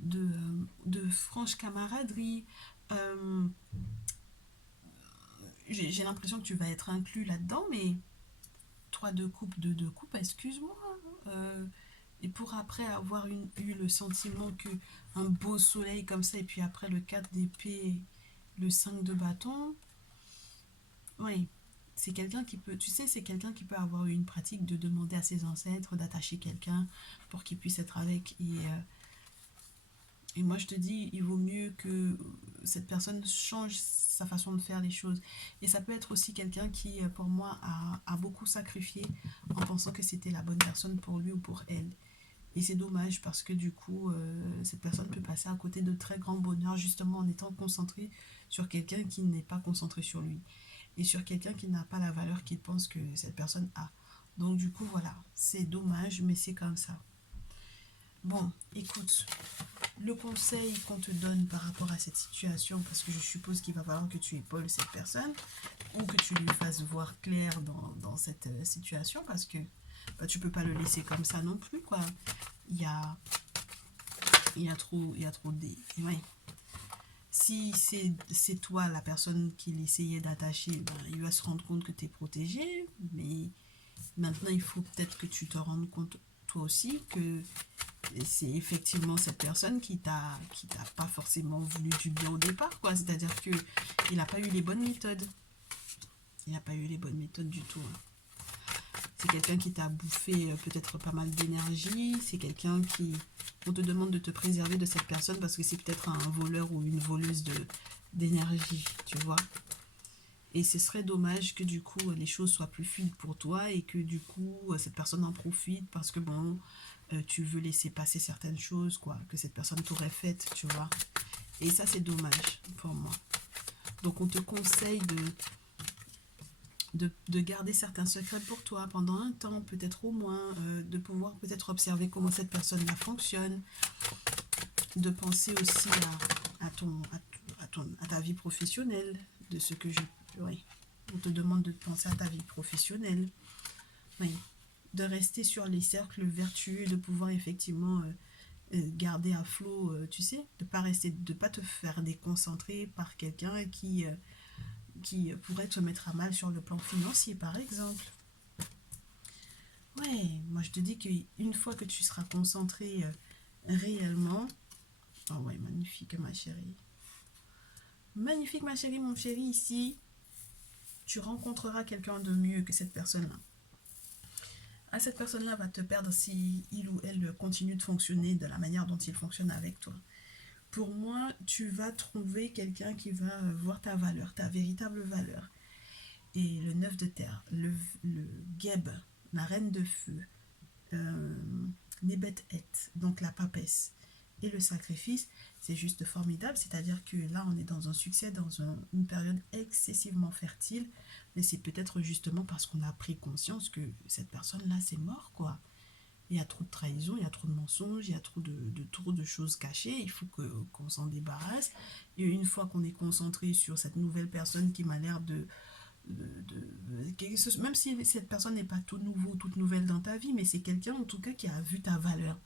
de franche camaraderie. Euh, j'ai l'impression que tu vas être inclus là-dedans, mais trois de coupe, deux de coupe, excuse-moi. Euh, et pour après avoir eu le sentiment que un beau soleil comme ça, et puis après le 4 d'épée, le 5 de bâton, oui, c'est quelqu'un qui peut, tu sais, c'est quelqu'un qui peut avoir eu une pratique de demander à ses ancêtres d'attacher quelqu'un pour qu'il puisse être avec. Et moi, je te dis, il vaut mieux que cette personne change sa façon de faire les choses. Et ça peut être aussi quelqu'un qui, pour moi, a beaucoup sacrifié en pensant que c'était la bonne personne pour lui ou pour elle. Et c'est dommage parce que du coup, cette personne peut passer à côté de très grands bonheurs justement en étant concentré sur quelqu'un qui n'est pas concentré sur lui. Et sur quelqu'un qui n'a pas la valeur qu'il pense que cette personne a. Donc du coup, voilà, c'est dommage, mais c'est comme ça. Bon, écoute, le conseil qu'on te donne par rapport à cette situation, parce que je suppose qu'il va falloir que tu épaules cette personne, ou que tu lui fasses voir clair dans cette situation, parce que bah, tu peux pas le laisser comme ça non plus, quoi. Il y a, il y a trop de... Ouais. Si c'est toi la personne qu'il essayait d'attacher, ben, il va se rendre compte que tu es protégé, mais maintenant il faut peut-être que tu te rendes compte toi aussi que c'est effectivement cette personne qui t'a pas forcément voulu du bien au départ, quoi. C'est-à-dire que il n'a pas eu les bonnes méthodes. Il n'a pas eu les bonnes méthodes du tout. Hein. C'est quelqu'un qui t'a bouffé peut-être pas mal d'énergie. C'est quelqu'un qui... On te demande de te préserver de cette personne parce que c'est peut-être un voleur ou une voleuse d'énergie, tu vois. Et ce serait dommage que du coup les choses soient plus fluides pour toi et que du coup cette personne en profite parce que bon, tu veux laisser passer certaines choses, quoi, que cette personne t'aurait faites, tu vois. Et ça c'est dommage pour moi. Donc on te conseille de garder certains secrets pour toi pendant un temps, peut-être au moins, de pouvoir peut-être observer comment cette personne-là fonctionne, de penser aussi à ta vie professionnelle, de ce que je... Oui, on te demande de penser à ta vie professionnelle, oui, de rester sur les cercles vertueux, de pouvoir effectivement garder à flot, tu sais, de pas te faire déconcentrer par quelqu'un qui pourrait te mettre à mal sur le plan financier, par exemple. Ouais, moi je te dis qu'une fois que tu seras concentré réellement... Oh ouais, magnifique ma chérie. Magnifique ma chérie, mon chéri, ici, tu rencontreras quelqu'un de mieux que cette personne-là. Ah, cette personne-là va te perdre si il ou elle continue de fonctionner de la manière dont il fonctionne avec toi. Pour moi, tu vas trouver quelqu'un qui va voir ta valeur, ta véritable valeur. Et le 9 de terre, le Geb, la reine de feu, euh, Nebet Et, donc la papesse, et le sacrifice, c'est juste formidable. C'est-à-dire que là, on est dans un succès, dans une période excessivement fertile, mais c'est peut-être justement parce qu'on a pris conscience que cette personne-là, c'est mort, quoi. Il y a trop de trahison, il y a trop de mensonges, il y a trop de choses cachées, il faut qu'on s'en débarrasse. Et une fois qu'on est concentré sur cette nouvelle personne qui m'a l'air même si cette personne n'est pas tout nouveau, toute nouvelle dans ta vie, mais c'est quelqu'un en tout cas qui a vu ta valeur,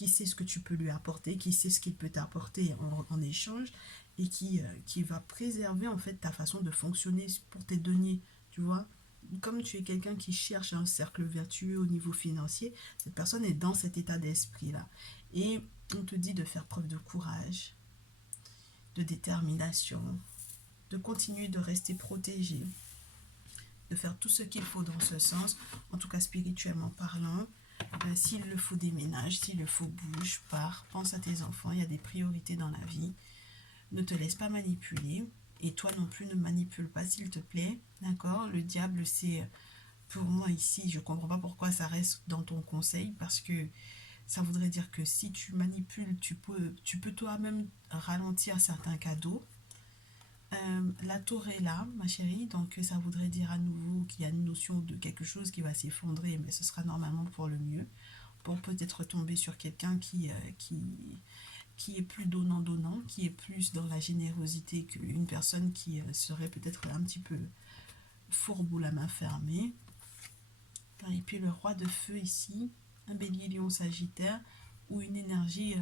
qui sait ce que tu peux lui apporter, qui sait ce qu'il peut t'apporter en échange, et qui va préserver en fait ta façon de fonctionner pour tes deniers, tu vois. Comme tu es quelqu'un qui cherche un cercle vertueux au niveau financier, cette personne est dans cet état d'esprit-là. Et on te dit de faire preuve de courage, de détermination, de continuer de rester protégé, de faire tout ce qu'il faut dans ce sens, en tout cas spirituellement parlant. S'il le faut, déménage, s'il le faut, bouge, pars, pense à tes enfants, il y a des priorités dans la vie. Ne te laisse pas manipuler, et toi non plus ne manipule pas, s'il te plaît, d'accord? Le diable, c'est, pour moi ici, je comprends pas pourquoi ça reste dans ton conseil, parce que ça voudrait dire que si tu manipules, tu peux toi-même ralentir certains cadeaux. La tour est là, ma chérie, donc ça voudrait dire à nouveau qu'il y a une notion de quelque chose qui va s'effondrer, mais ce sera normalement pour le mieux, pour peut-être tomber sur quelqu'un qui est plus donnant-donnant, qui est plus dans la générosité qu'une personne qui serait peut-être un petit peu fourbe ou la main fermée. Et puis le roi de feu ici, un bélier lion sagittaire, ou une énergie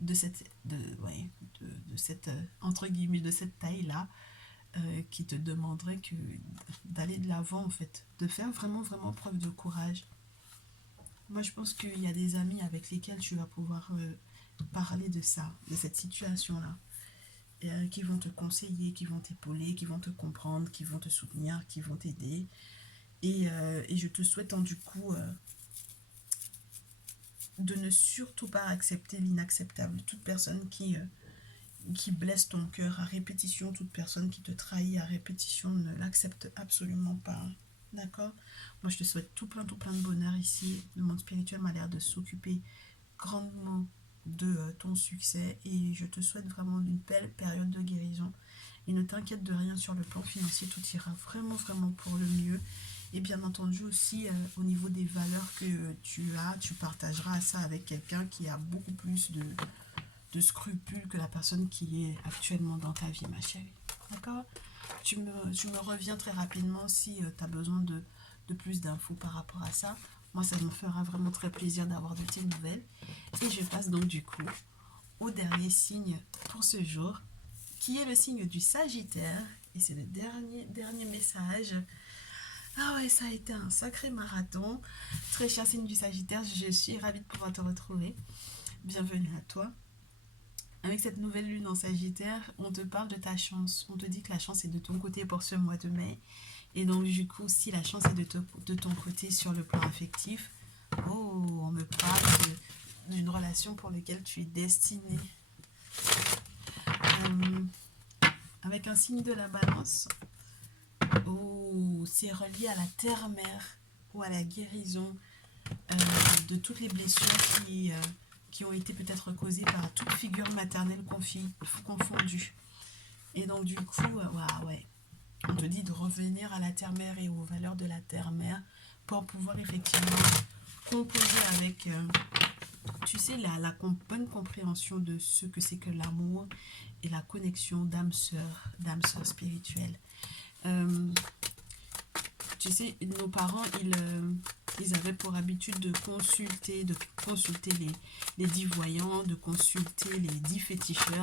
de cette entre guillemets, de cette taille-là, qui te demanderait d'aller de l'avant en fait, de faire vraiment vraiment preuve de courage. Moi je pense qu'il y a des amis avec lesquels tu vas pouvoir parler de ça, de cette situation-là, qui vont te conseiller, qui vont t'épauler, qui vont te comprendre, qui vont te soutenir, qui vont t'aider. Et je te souhaite du coup de ne surtout pas accepter l'inacceptable. Toute personne qui blesse ton cœur à répétition, toute personne qui te trahit à répétition, ne l'accepte absolument pas. D'accord? Moi, je te souhaite tout plein de bonheur ici. Le monde spirituel m'a l'air de s'occuper grandement de ton succès, et je te souhaite vraiment une belle période de guérison. Et ne t'inquiète de rien sur le plan financier, tout ira vraiment vraiment pour le mieux. Et bien entendu aussi, au niveau des valeurs que tu partageras ça avec quelqu'un qui a beaucoup plus de scrupules que la personne qui est actuellement dans ta vie, ma chérie. D'accord? Tu me reviens très rapidement si tu as besoin de plus d'infos par rapport à ça. Moi, ça me fera vraiment très plaisir d'avoir de tes nouvelles. Et je passe donc du coup au dernier signe pour ce jour, qui est le signe du Sagittaire. Et c'est le dernier message. Ah ouais, ça a été un sacré marathon. Très cher signe du Sagittaire, je suis ravie de pouvoir te retrouver. Bienvenue à toi. Avec cette nouvelle lune en Sagittaire, on te parle de ta chance. On te dit que la chance est de ton côté pour ce mois de mai. Et donc du coup, si la chance est de ton côté sur le plan affectif, on me parle d'une relation pour laquelle tu es destiné. Avec un signe de la balance, c'est relié à la terre-mère ou à la guérison de toutes les blessures qui ont été peut-être causées par toute figure maternelle confondue. Et donc du coup, ouais, on te dit de revenir à la terre-mère et aux valeurs de la terre-mère pour pouvoir effectivement composer avec, tu sais, la bonne compréhension de ce que c'est que l'amour et la connexion d'âme-sœur spirituelle. Tu sais, nos parents, ils avaient pour habitude de consulter les 10 voyants, de consulter les 10 féticheurs,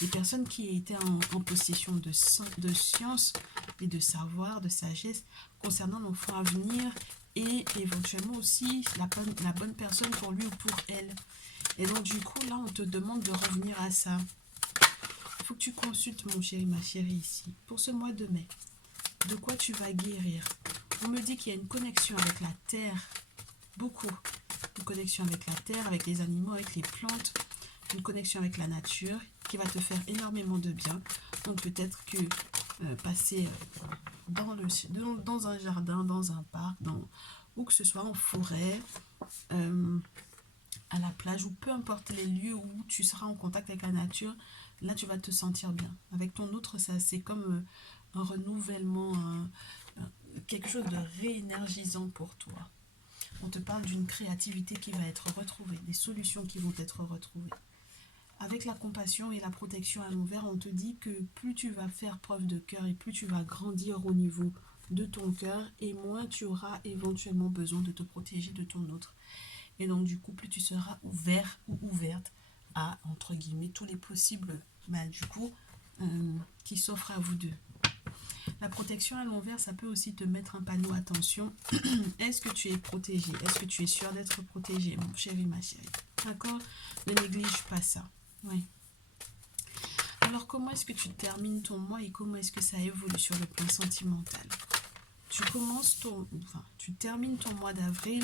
les personnes qui étaient en possession de science et de savoir, de sagesse concernant l'enfant à venir, et éventuellement aussi la bonne personne pour lui ou pour elle. Et donc du coup, là, on te demande de revenir à ça. Il faut que tu consultes, mon chéri, ma chérie, ici, pour ce mois de mai. De quoi tu vas guérir? On me dit qu'il y a une connexion avec la terre, beaucoup. Une connexion avec la terre, avec les animaux, avec les plantes. Une connexion avec la nature qui va te faire énormément de bien. Donc peut-être que passer dans un jardin, dans un parc, où que ce soit, en forêt, à la plage, ou peu importe les lieux où tu seras en contact avec la nature, là tu vas te sentir bien. Avec ton autre, ça c'est comme un renouvellement, quelque chose de réénergisant pour toi. On te parle d'une créativité qui va être retrouvée, des solutions qui vont être retrouvées. Avec la compassion et la protection à l'envers, on te dit que plus tu vas faire preuve de cœur et plus tu vas grandir au niveau de ton cœur, et moins tu auras éventuellement besoin de te protéger de ton autre. Et donc, du coup, plus tu seras ouvert ou ouverte à, entre guillemets, tous les possibles, du coup, qui s'offrent à vous deux. La protection à l'envers, ça peut aussi te mettre un panneau attention. Est-ce que tu es protégé? Est-ce que tu es sûr d'être protégé, mon chéri, ma chérie? D'accord? Ne néglige pas ça. Oui. Alors, comment est-ce que tu termines ton mois et comment est-ce que ça évolue sur le plan sentimental? Tu termines ton mois d'avril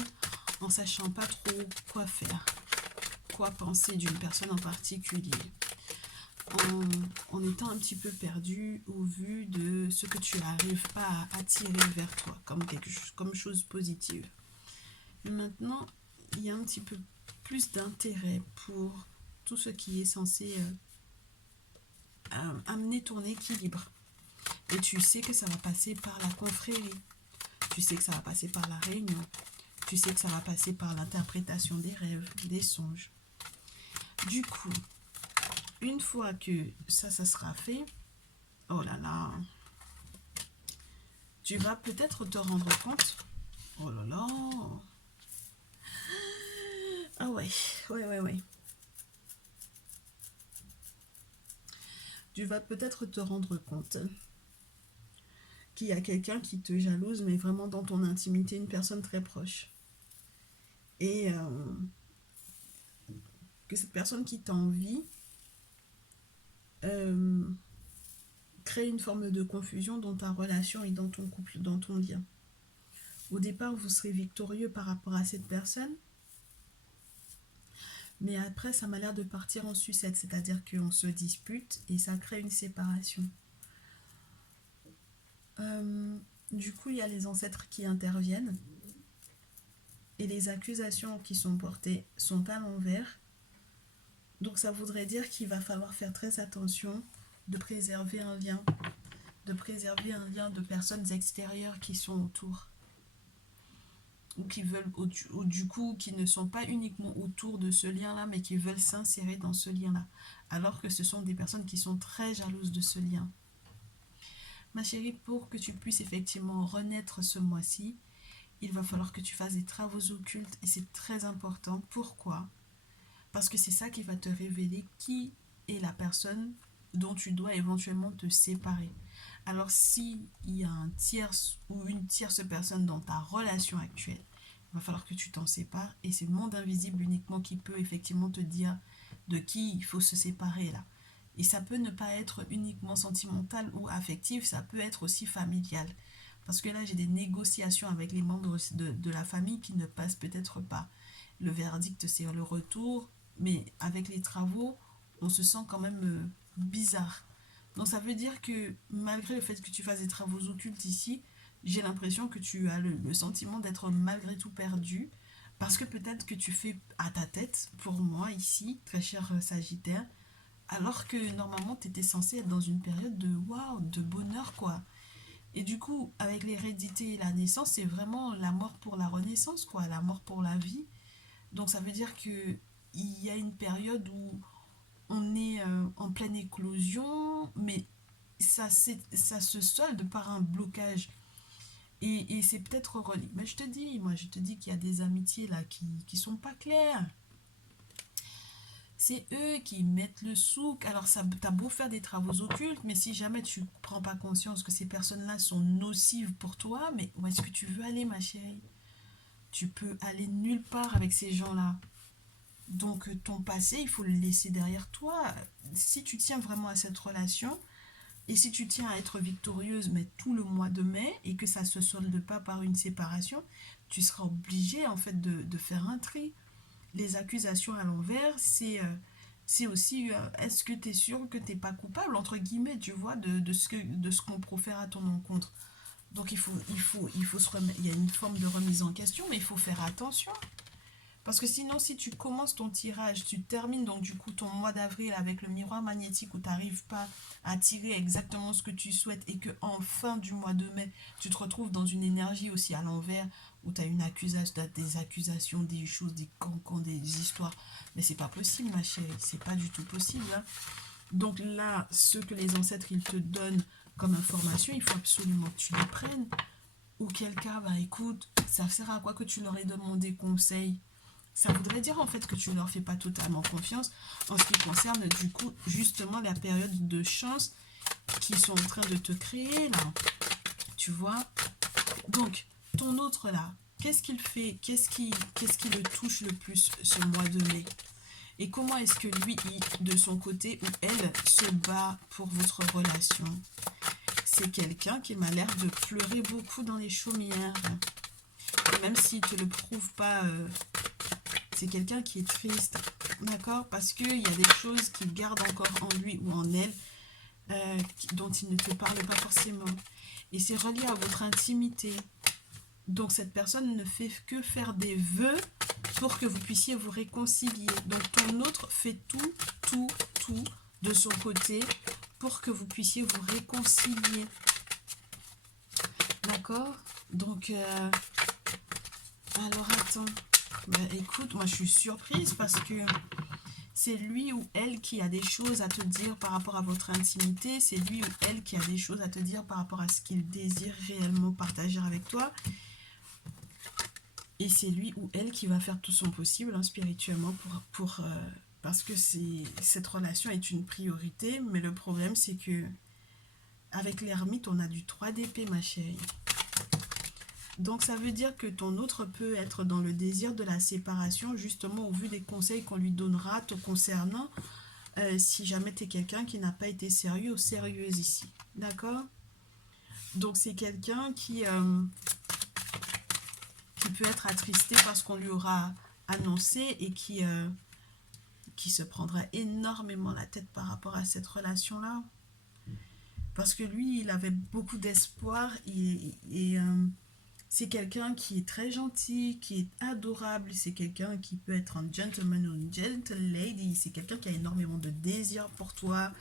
en sachant pas trop quoi faire, quoi penser d'une personne en particulier, en étant un petit peu perdu au vu de ce que tu n'arrives pas à attirer vers toi comme chose positive. Maintenant, il y a un petit peu plus d'intérêt pour tout ce qui est censé amener ton équilibre. Et tu sais que ça va passer par la confrérie, tu sais que ça va passer par la réunion, tu sais que ça va passer par l'interprétation des rêves, des songes. Du coup, une fois que ça sera fait, oh là là, tu vas peut-être te rendre compte, oh là là, ah ouais. Tu vas peut-être te rendre compte qu'il y a quelqu'un qui te jalouse, mais vraiment dans ton intimité, une personne très proche. Et que cette personne qui t'envie crée une forme de confusion dans ta relation et dans ton couple, dans ton lien. Au départ, vous serez victorieux par rapport à cette personne, mais après, ça m'a l'air de partir en sucette, c'est-à-dire qu'on se dispute et ça crée une séparation. Du coup, il y a les ancêtres qui interviennent et les accusations qui sont portées sont à l'envers. Donc ça voudrait dire qu'il va falloir faire très attention de préserver un lien, de personnes extérieures qui sont autour. Ou qui veulent, ou du coup, qui ne sont pas uniquement autour de ce lien-là, mais qui veulent s'insérer dans ce lien-là. Alors que ce sont des personnes qui sont très jalouses de ce lien. Ma chérie, pour que tu puisses effectivement renaître ce mois-ci, il va falloir que tu fasses des travaux occultes et c'est très important. Pourquoi? Parce que c'est ça qui va te révéler qui est la personne dont tu dois éventuellement te séparer. Alors s'il y a un tierce ou une tierce personne dans ta relation actuelle, il va falloir que tu t'en sépares et c'est le monde invisible uniquement qui peut effectivement te dire de qui il faut se séparer là. Et ça peut ne pas être uniquement sentimental ou affectif, ça peut être aussi familial. Parce que là, j'ai des négociations avec les membres de la famille qui ne passent peut-être pas. Le verdict, c'est le retour, mais avec les travaux, on se sent quand même bizarre. Donc ça veut dire que malgré le fait que tu fasses des travaux occultes ici, j'ai l'impression que tu as le sentiment d'être malgré tout perdu, parce que peut-être que tu fais à ta tête, pour moi ici, très cher Sagittaire, alors que normalement tu étais censé être dans une période de waouh, de bonheur quoi. Et du coup, avec l'hérédité et la naissance, c'est vraiment la mort pour la renaissance quoi, la mort pour la vie. Donc ça veut dire que il y a une période où on est en pleine éclosion, mais ça se solde par un blocage. Et c'est peut-être relié. Mais je te dis qu'il y a des amitiés là qui sont pas claires. C'est eux qui mettent le souk. Alors, ça, t'as beau faire des travaux occultes, mais si jamais tu prends pas conscience que ces personnes-là sont nocives pour toi, mais où est-ce que tu veux aller, ma chérie? Tu peux aller nulle part avec ces gens-là. Donc, ton passé, il faut le laisser derrière toi. Si tu tiens vraiment à cette relation, et si tu tiens à être victorieuse, mais tout le mois de mai, et que ça ne se solde pas par une séparation, tu seras obligé, en fait, de faire un tri. Les accusations à l'envers, c'est aussi est-ce que tu es sûr que tu n'es pas coupable, entre guillemets, tu vois, de ce qu'on profère à ton encontre. Donc il faut se remettre, il y a une forme de remise en question, mais il faut faire attention. Parce que sinon, si tu commences ton tirage, tu termines donc du coup ton mois d'avril avec le miroir magnétique où tu n'arrives pas à tirer exactement ce que tu souhaites et que en fin du mois de mai, tu te retrouves dans une énergie aussi à l'envers où tu as une accusation, t'as des accusations, des choses, des cancans, des histoires. Mais c'est pas possible, ma chérie, c'est pas du tout possible. Hein. Donc là, ce que les ancêtres ils te donnent comme information, il faut absolument que tu les prennes. Ou quel cas, bah écoute, ça sert à quoi que tu leur aies demandé conseil Ça voudrait dire en fait que tu ne leur fais pas totalement confiance en ce qui concerne du coup justement la période de chance qu'ils sont en train de te créer là. Tu vois? Donc, ton autre là, qu'est-ce qu'il fait? Qu'est-ce qui le touche le plus ce mois de mai? Et comment est-ce que lui, de son côté, ou elle, se bat pour votre relation? C'est quelqu'un qui m'a l'air de pleurer beaucoup dans les chaumières. Et même s'il ne te le prouve pas, c'est quelqu'un qui est triste. D'accord? Parce qu'il y a des choses qu'il garde encore en lui ou en elle, dont il ne te parle pas forcément. Et c'est relié à votre intimité. Donc cette personne ne fait que faire des vœux pour que vous puissiez vous réconcilier. Donc ton autre fait tout de son côté pour que vous puissiez vous réconcilier. D'accord? Donc, alors attends. Bah, écoute, moi je suis surprise parce que c'est lui ou elle qui a des choses à te dire par rapport à votre intimité. C'est lui ou elle qui a des choses à te dire par rapport à ce qu'il désire réellement partager avec toi. Et c'est lui ou elle qui va faire tout son possible hein, spirituellement parce que cette relation est une priorité. Mais le problème, c'est que avec l'ermite, on a du 3 d'épée, ma chérie. Donc ça veut dire que ton autre peut être dans le désir de la séparation, justement au vu des conseils qu'on lui donnera te concernant, si jamais tu es quelqu'un qui n'a pas été sérieux ou sérieuse ici. D'accord? Donc c'est quelqu'un qui peut être attristé parce qu'on lui aura annoncé et qui se prendra énormément la tête par rapport à cette relation-là. Parce que lui, il avait beaucoup d'espoir et c'est quelqu'un qui est très gentil, qui est adorable, c'est quelqu'un qui peut être un gentleman ou une gentle lady, c'est quelqu'un qui a énormément de désir pour toi,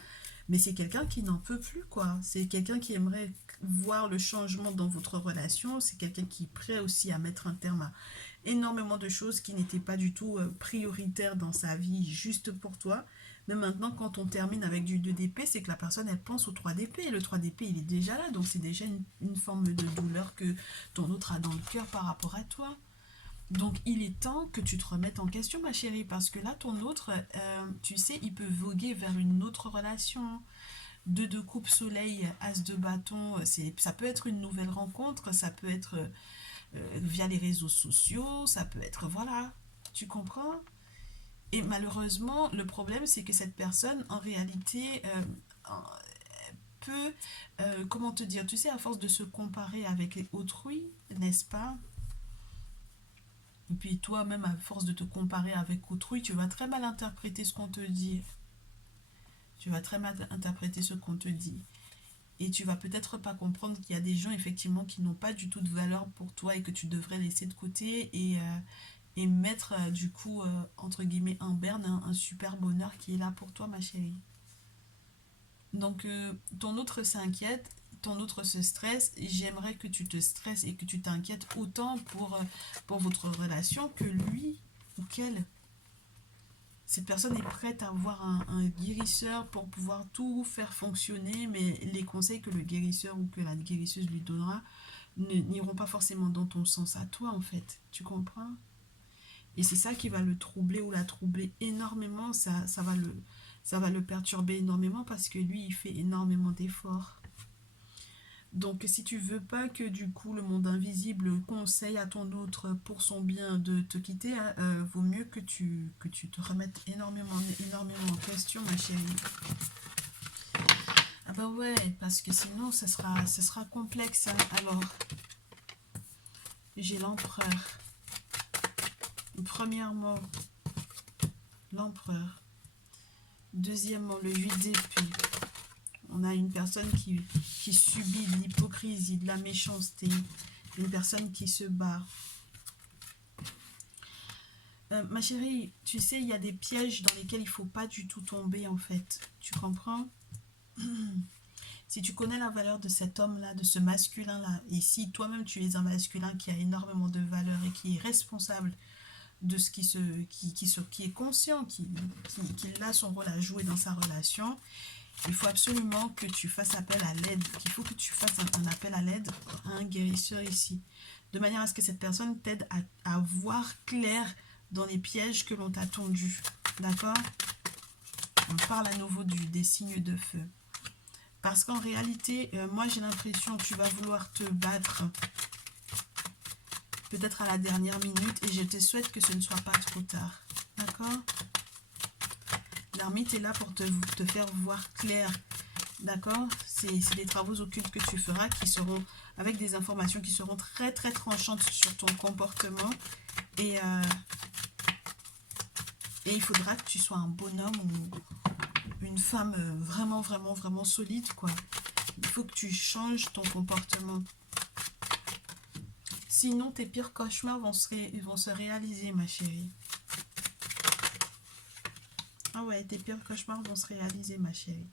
mais c'est quelqu'un qui n'en peut plus, quoi. C'est quelqu'un qui aimerait voir le changement dans votre relation, c'est quelqu'un qui est prêt aussi à mettre un terme à énormément de choses qui n'étaient pas du tout prioritaires dans sa vie, juste pour toi. Mais maintenant, quand on termine avec du 2 d'épée, c'est que la personne, elle pense au 3 d'épée. Le 3 d'épée, il est déjà là, donc c'est déjà une forme de douleur que ton autre a dans le cœur par rapport à toi. Donc, il est temps que tu te remettes en question, ma chérie, parce que là, ton autre, tu sais, il peut voguer vers une autre relation. 2 de coupe soleil, as de bâton, ça peut être une nouvelle rencontre, ça peut être via les réseaux sociaux, ça peut être, voilà, tu comprends? Et malheureusement, le problème, c'est que cette personne, en réalité, peut, comment te dire, tu sais, à force de se comparer avec autrui, n'est-ce pas? Et puis toi-même, à force de te comparer avec autrui, tu vas très mal interpréter ce qu'on te dit. Tu vas très mal interpréter ce qu'on te dit. Et tu vas peut-être pas comprendre qu'il y a des gens, effectivement, qui n'ont pas du tout de valeur pour toi et que tu devrais laisser de côté et mettre, du coup, entre guillemets, en berne un super bonheur qui est là pour toi, ma chérie. Donc, ton autre s'inquiète, ton autre se stresse. J'aimerais que tu te stresses et que tu t'inquiètes autant pour votre relation que lui ou qu'elle. Cette personne est prête à avoir un guérisseur pour pouvoir tout faire fonctionner, mais les conseils que le guérisseur ou que la guérisseuse lui donnera n'iront pas forcément dans ton sens à toi, en fait. Tu comprends? Et c'est ça qui va le troubler ou la troubler énormément. Ça va le perturber énormément parce que lui, il fait énormément d'efforts. Donc, si tu veux pas que du coup le monde invisible conseille à ton autre pour son bien de te quitter, vaut mieux que tu te remettes énormément en question, ma chérie. Ah bah ouais, parce que sinon, ça sera complexe. Hein. Alors, j'ai l'empereur. Premièrement, l'empereur. Deuxièmement, le 8 d'épée. On a une personne qui subit de l'hypocrisie, de la méchanceté. Une personne qui se bat. Ma chérie, tu sais, il y a des pièges dans lesquels il ne faut pas du tout tomber, en fait. Tu comprends? Si tu connais la valeur de cet homme-là, de ce masculin-là, et si toi-même tu es un masculin qui a énormément de valeur et qui est responsable de ce qui est conscient, qui a son rôle à jouer dans sa relation, il faut absolument que tu fasses appel à l'aide, qu'il faut que tu fasses un appel à l'aide à un guérisseur ici, de manière à ce que cette personne t'aide à voir clair dans les pièges que l'on t'a tendus. D'accord? On parle à nouveau des signes de feu. Parce qu'en réalité, moi j'ai l'impression que tu vas vouloir te battre peut-être à la dernière minute et je te souhaite que ce ne soit pas trop tard. D'accord? L'ermite est là pour te faire voir clair. D'accord? C'est des travaux occultes que tu feras qui seront avec des informations qui seront très très tranchantes sur ton comportement. Et il faudra que tu sois un bonhomme ou une femme vraiment, vraiment, vraiment solide, quoi. Il faut que tu changes ton comportement. Sinon, tes pires cauchemars vont se réaliser, ma chérie. Ah ouais, tes pires cauchemars vont se réaliser, ma chérie.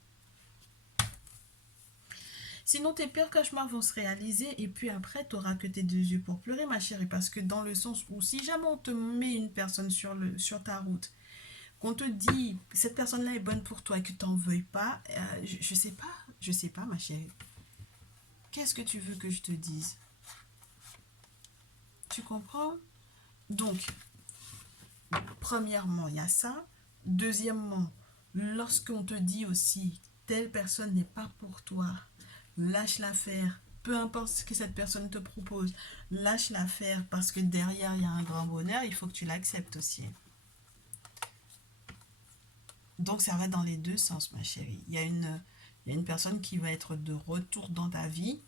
Sinon, tes pires cauchemars vont se réaliser et puis après, tu n'auras que tes deux yeux pour pleurer, ma chérie. Parce que dans le sens où si jamais on te met une personne sur ta route, qu'on te dit, cette personne-là est bonne pour toi et que tu n'en veuilles pas, je sais pas, ma chérie. Qu'est-ce que tu veux que je te dise? Tu comprends? Donc, premièrement, il y a ça. Deuxièmement, lorsqu'on te dit aussi, telle personne n'est pas pour toi, lâche l'affaire. Peu importe ce que cette personne te propose, lâche l'affaire parce que derrière, il y a un grand bonheur, il faut que tu l'acceptes aussi. Donc, ça va dans les deux sens, ma chérie. Il y a une personne qui va être de retour dans ta vie,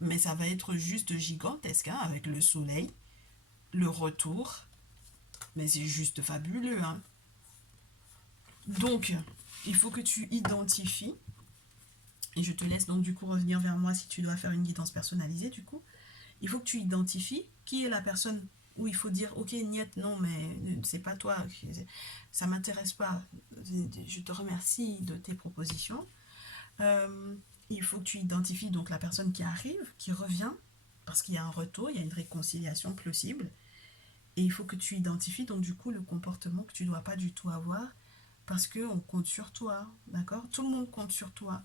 mais ça va être juste gigantesque, hein, avec le soleil, le retour, mais c'est juste fabuleux, hein. Donc, il faut que tu identifies, et je te laisse donc du coup revenir vers moi si tu dois faire une guidance personnalisée, du coup. Il faut que tu identifies qui est la personne où il faut dire, ok, niet, non, mais c'est pas toi, ça m'intéresse pas, je te remercie de tes propositions. Il faut que tu identifies donc la personne qui arrive, qui revient, parce qu'il y a un retour, il y a une réconciliation possible. Et il faut que tu identifies donc du coup le comportement que tu ne dois pas du tout avoir, parce qu'on compte sur toi, d'accord? Tout le monde compte sur toi.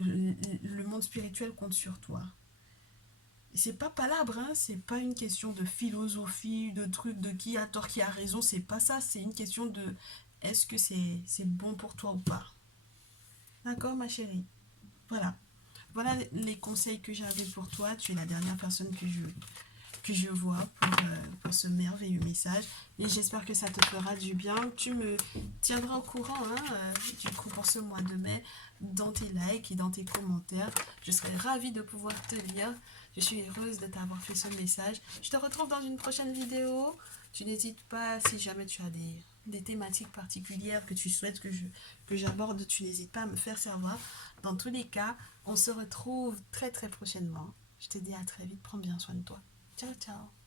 Le monde spirituel compte sur toi. C'est pas palabre, hein? C'est pas une question de philosophie, de truc, de qui a tort, qui a raison, c'est pas ça, c'est une question de est-ce que c'est bon pour toi ou pas? D'accord, ma chérie? Voilà. Voilà les conseils que j'avais pour toi. Tu es la dernière personne que je vois pour ce merveilleux message. Et j'espère que ça te fera du bien. Tu me tiendras au courant, hein, du coup, pour ce mois de mai, dans tes likes et dans tes commentaires. Je serai ravie de pouvoir te lire. Je suis heureuse de t'avoir fait ce message. Je te retrouve dans une prochaine vidéo. Tu n'hésites pas, si jamais tu as des thématiques particulières que tu souhaites que j'aborde, tu n'hésites pas à me faire savoir. Dans tous les cas, on se retrouve très très prochainement. Je te dis à très vite, prends bien soin de toi. Ciao, ciao.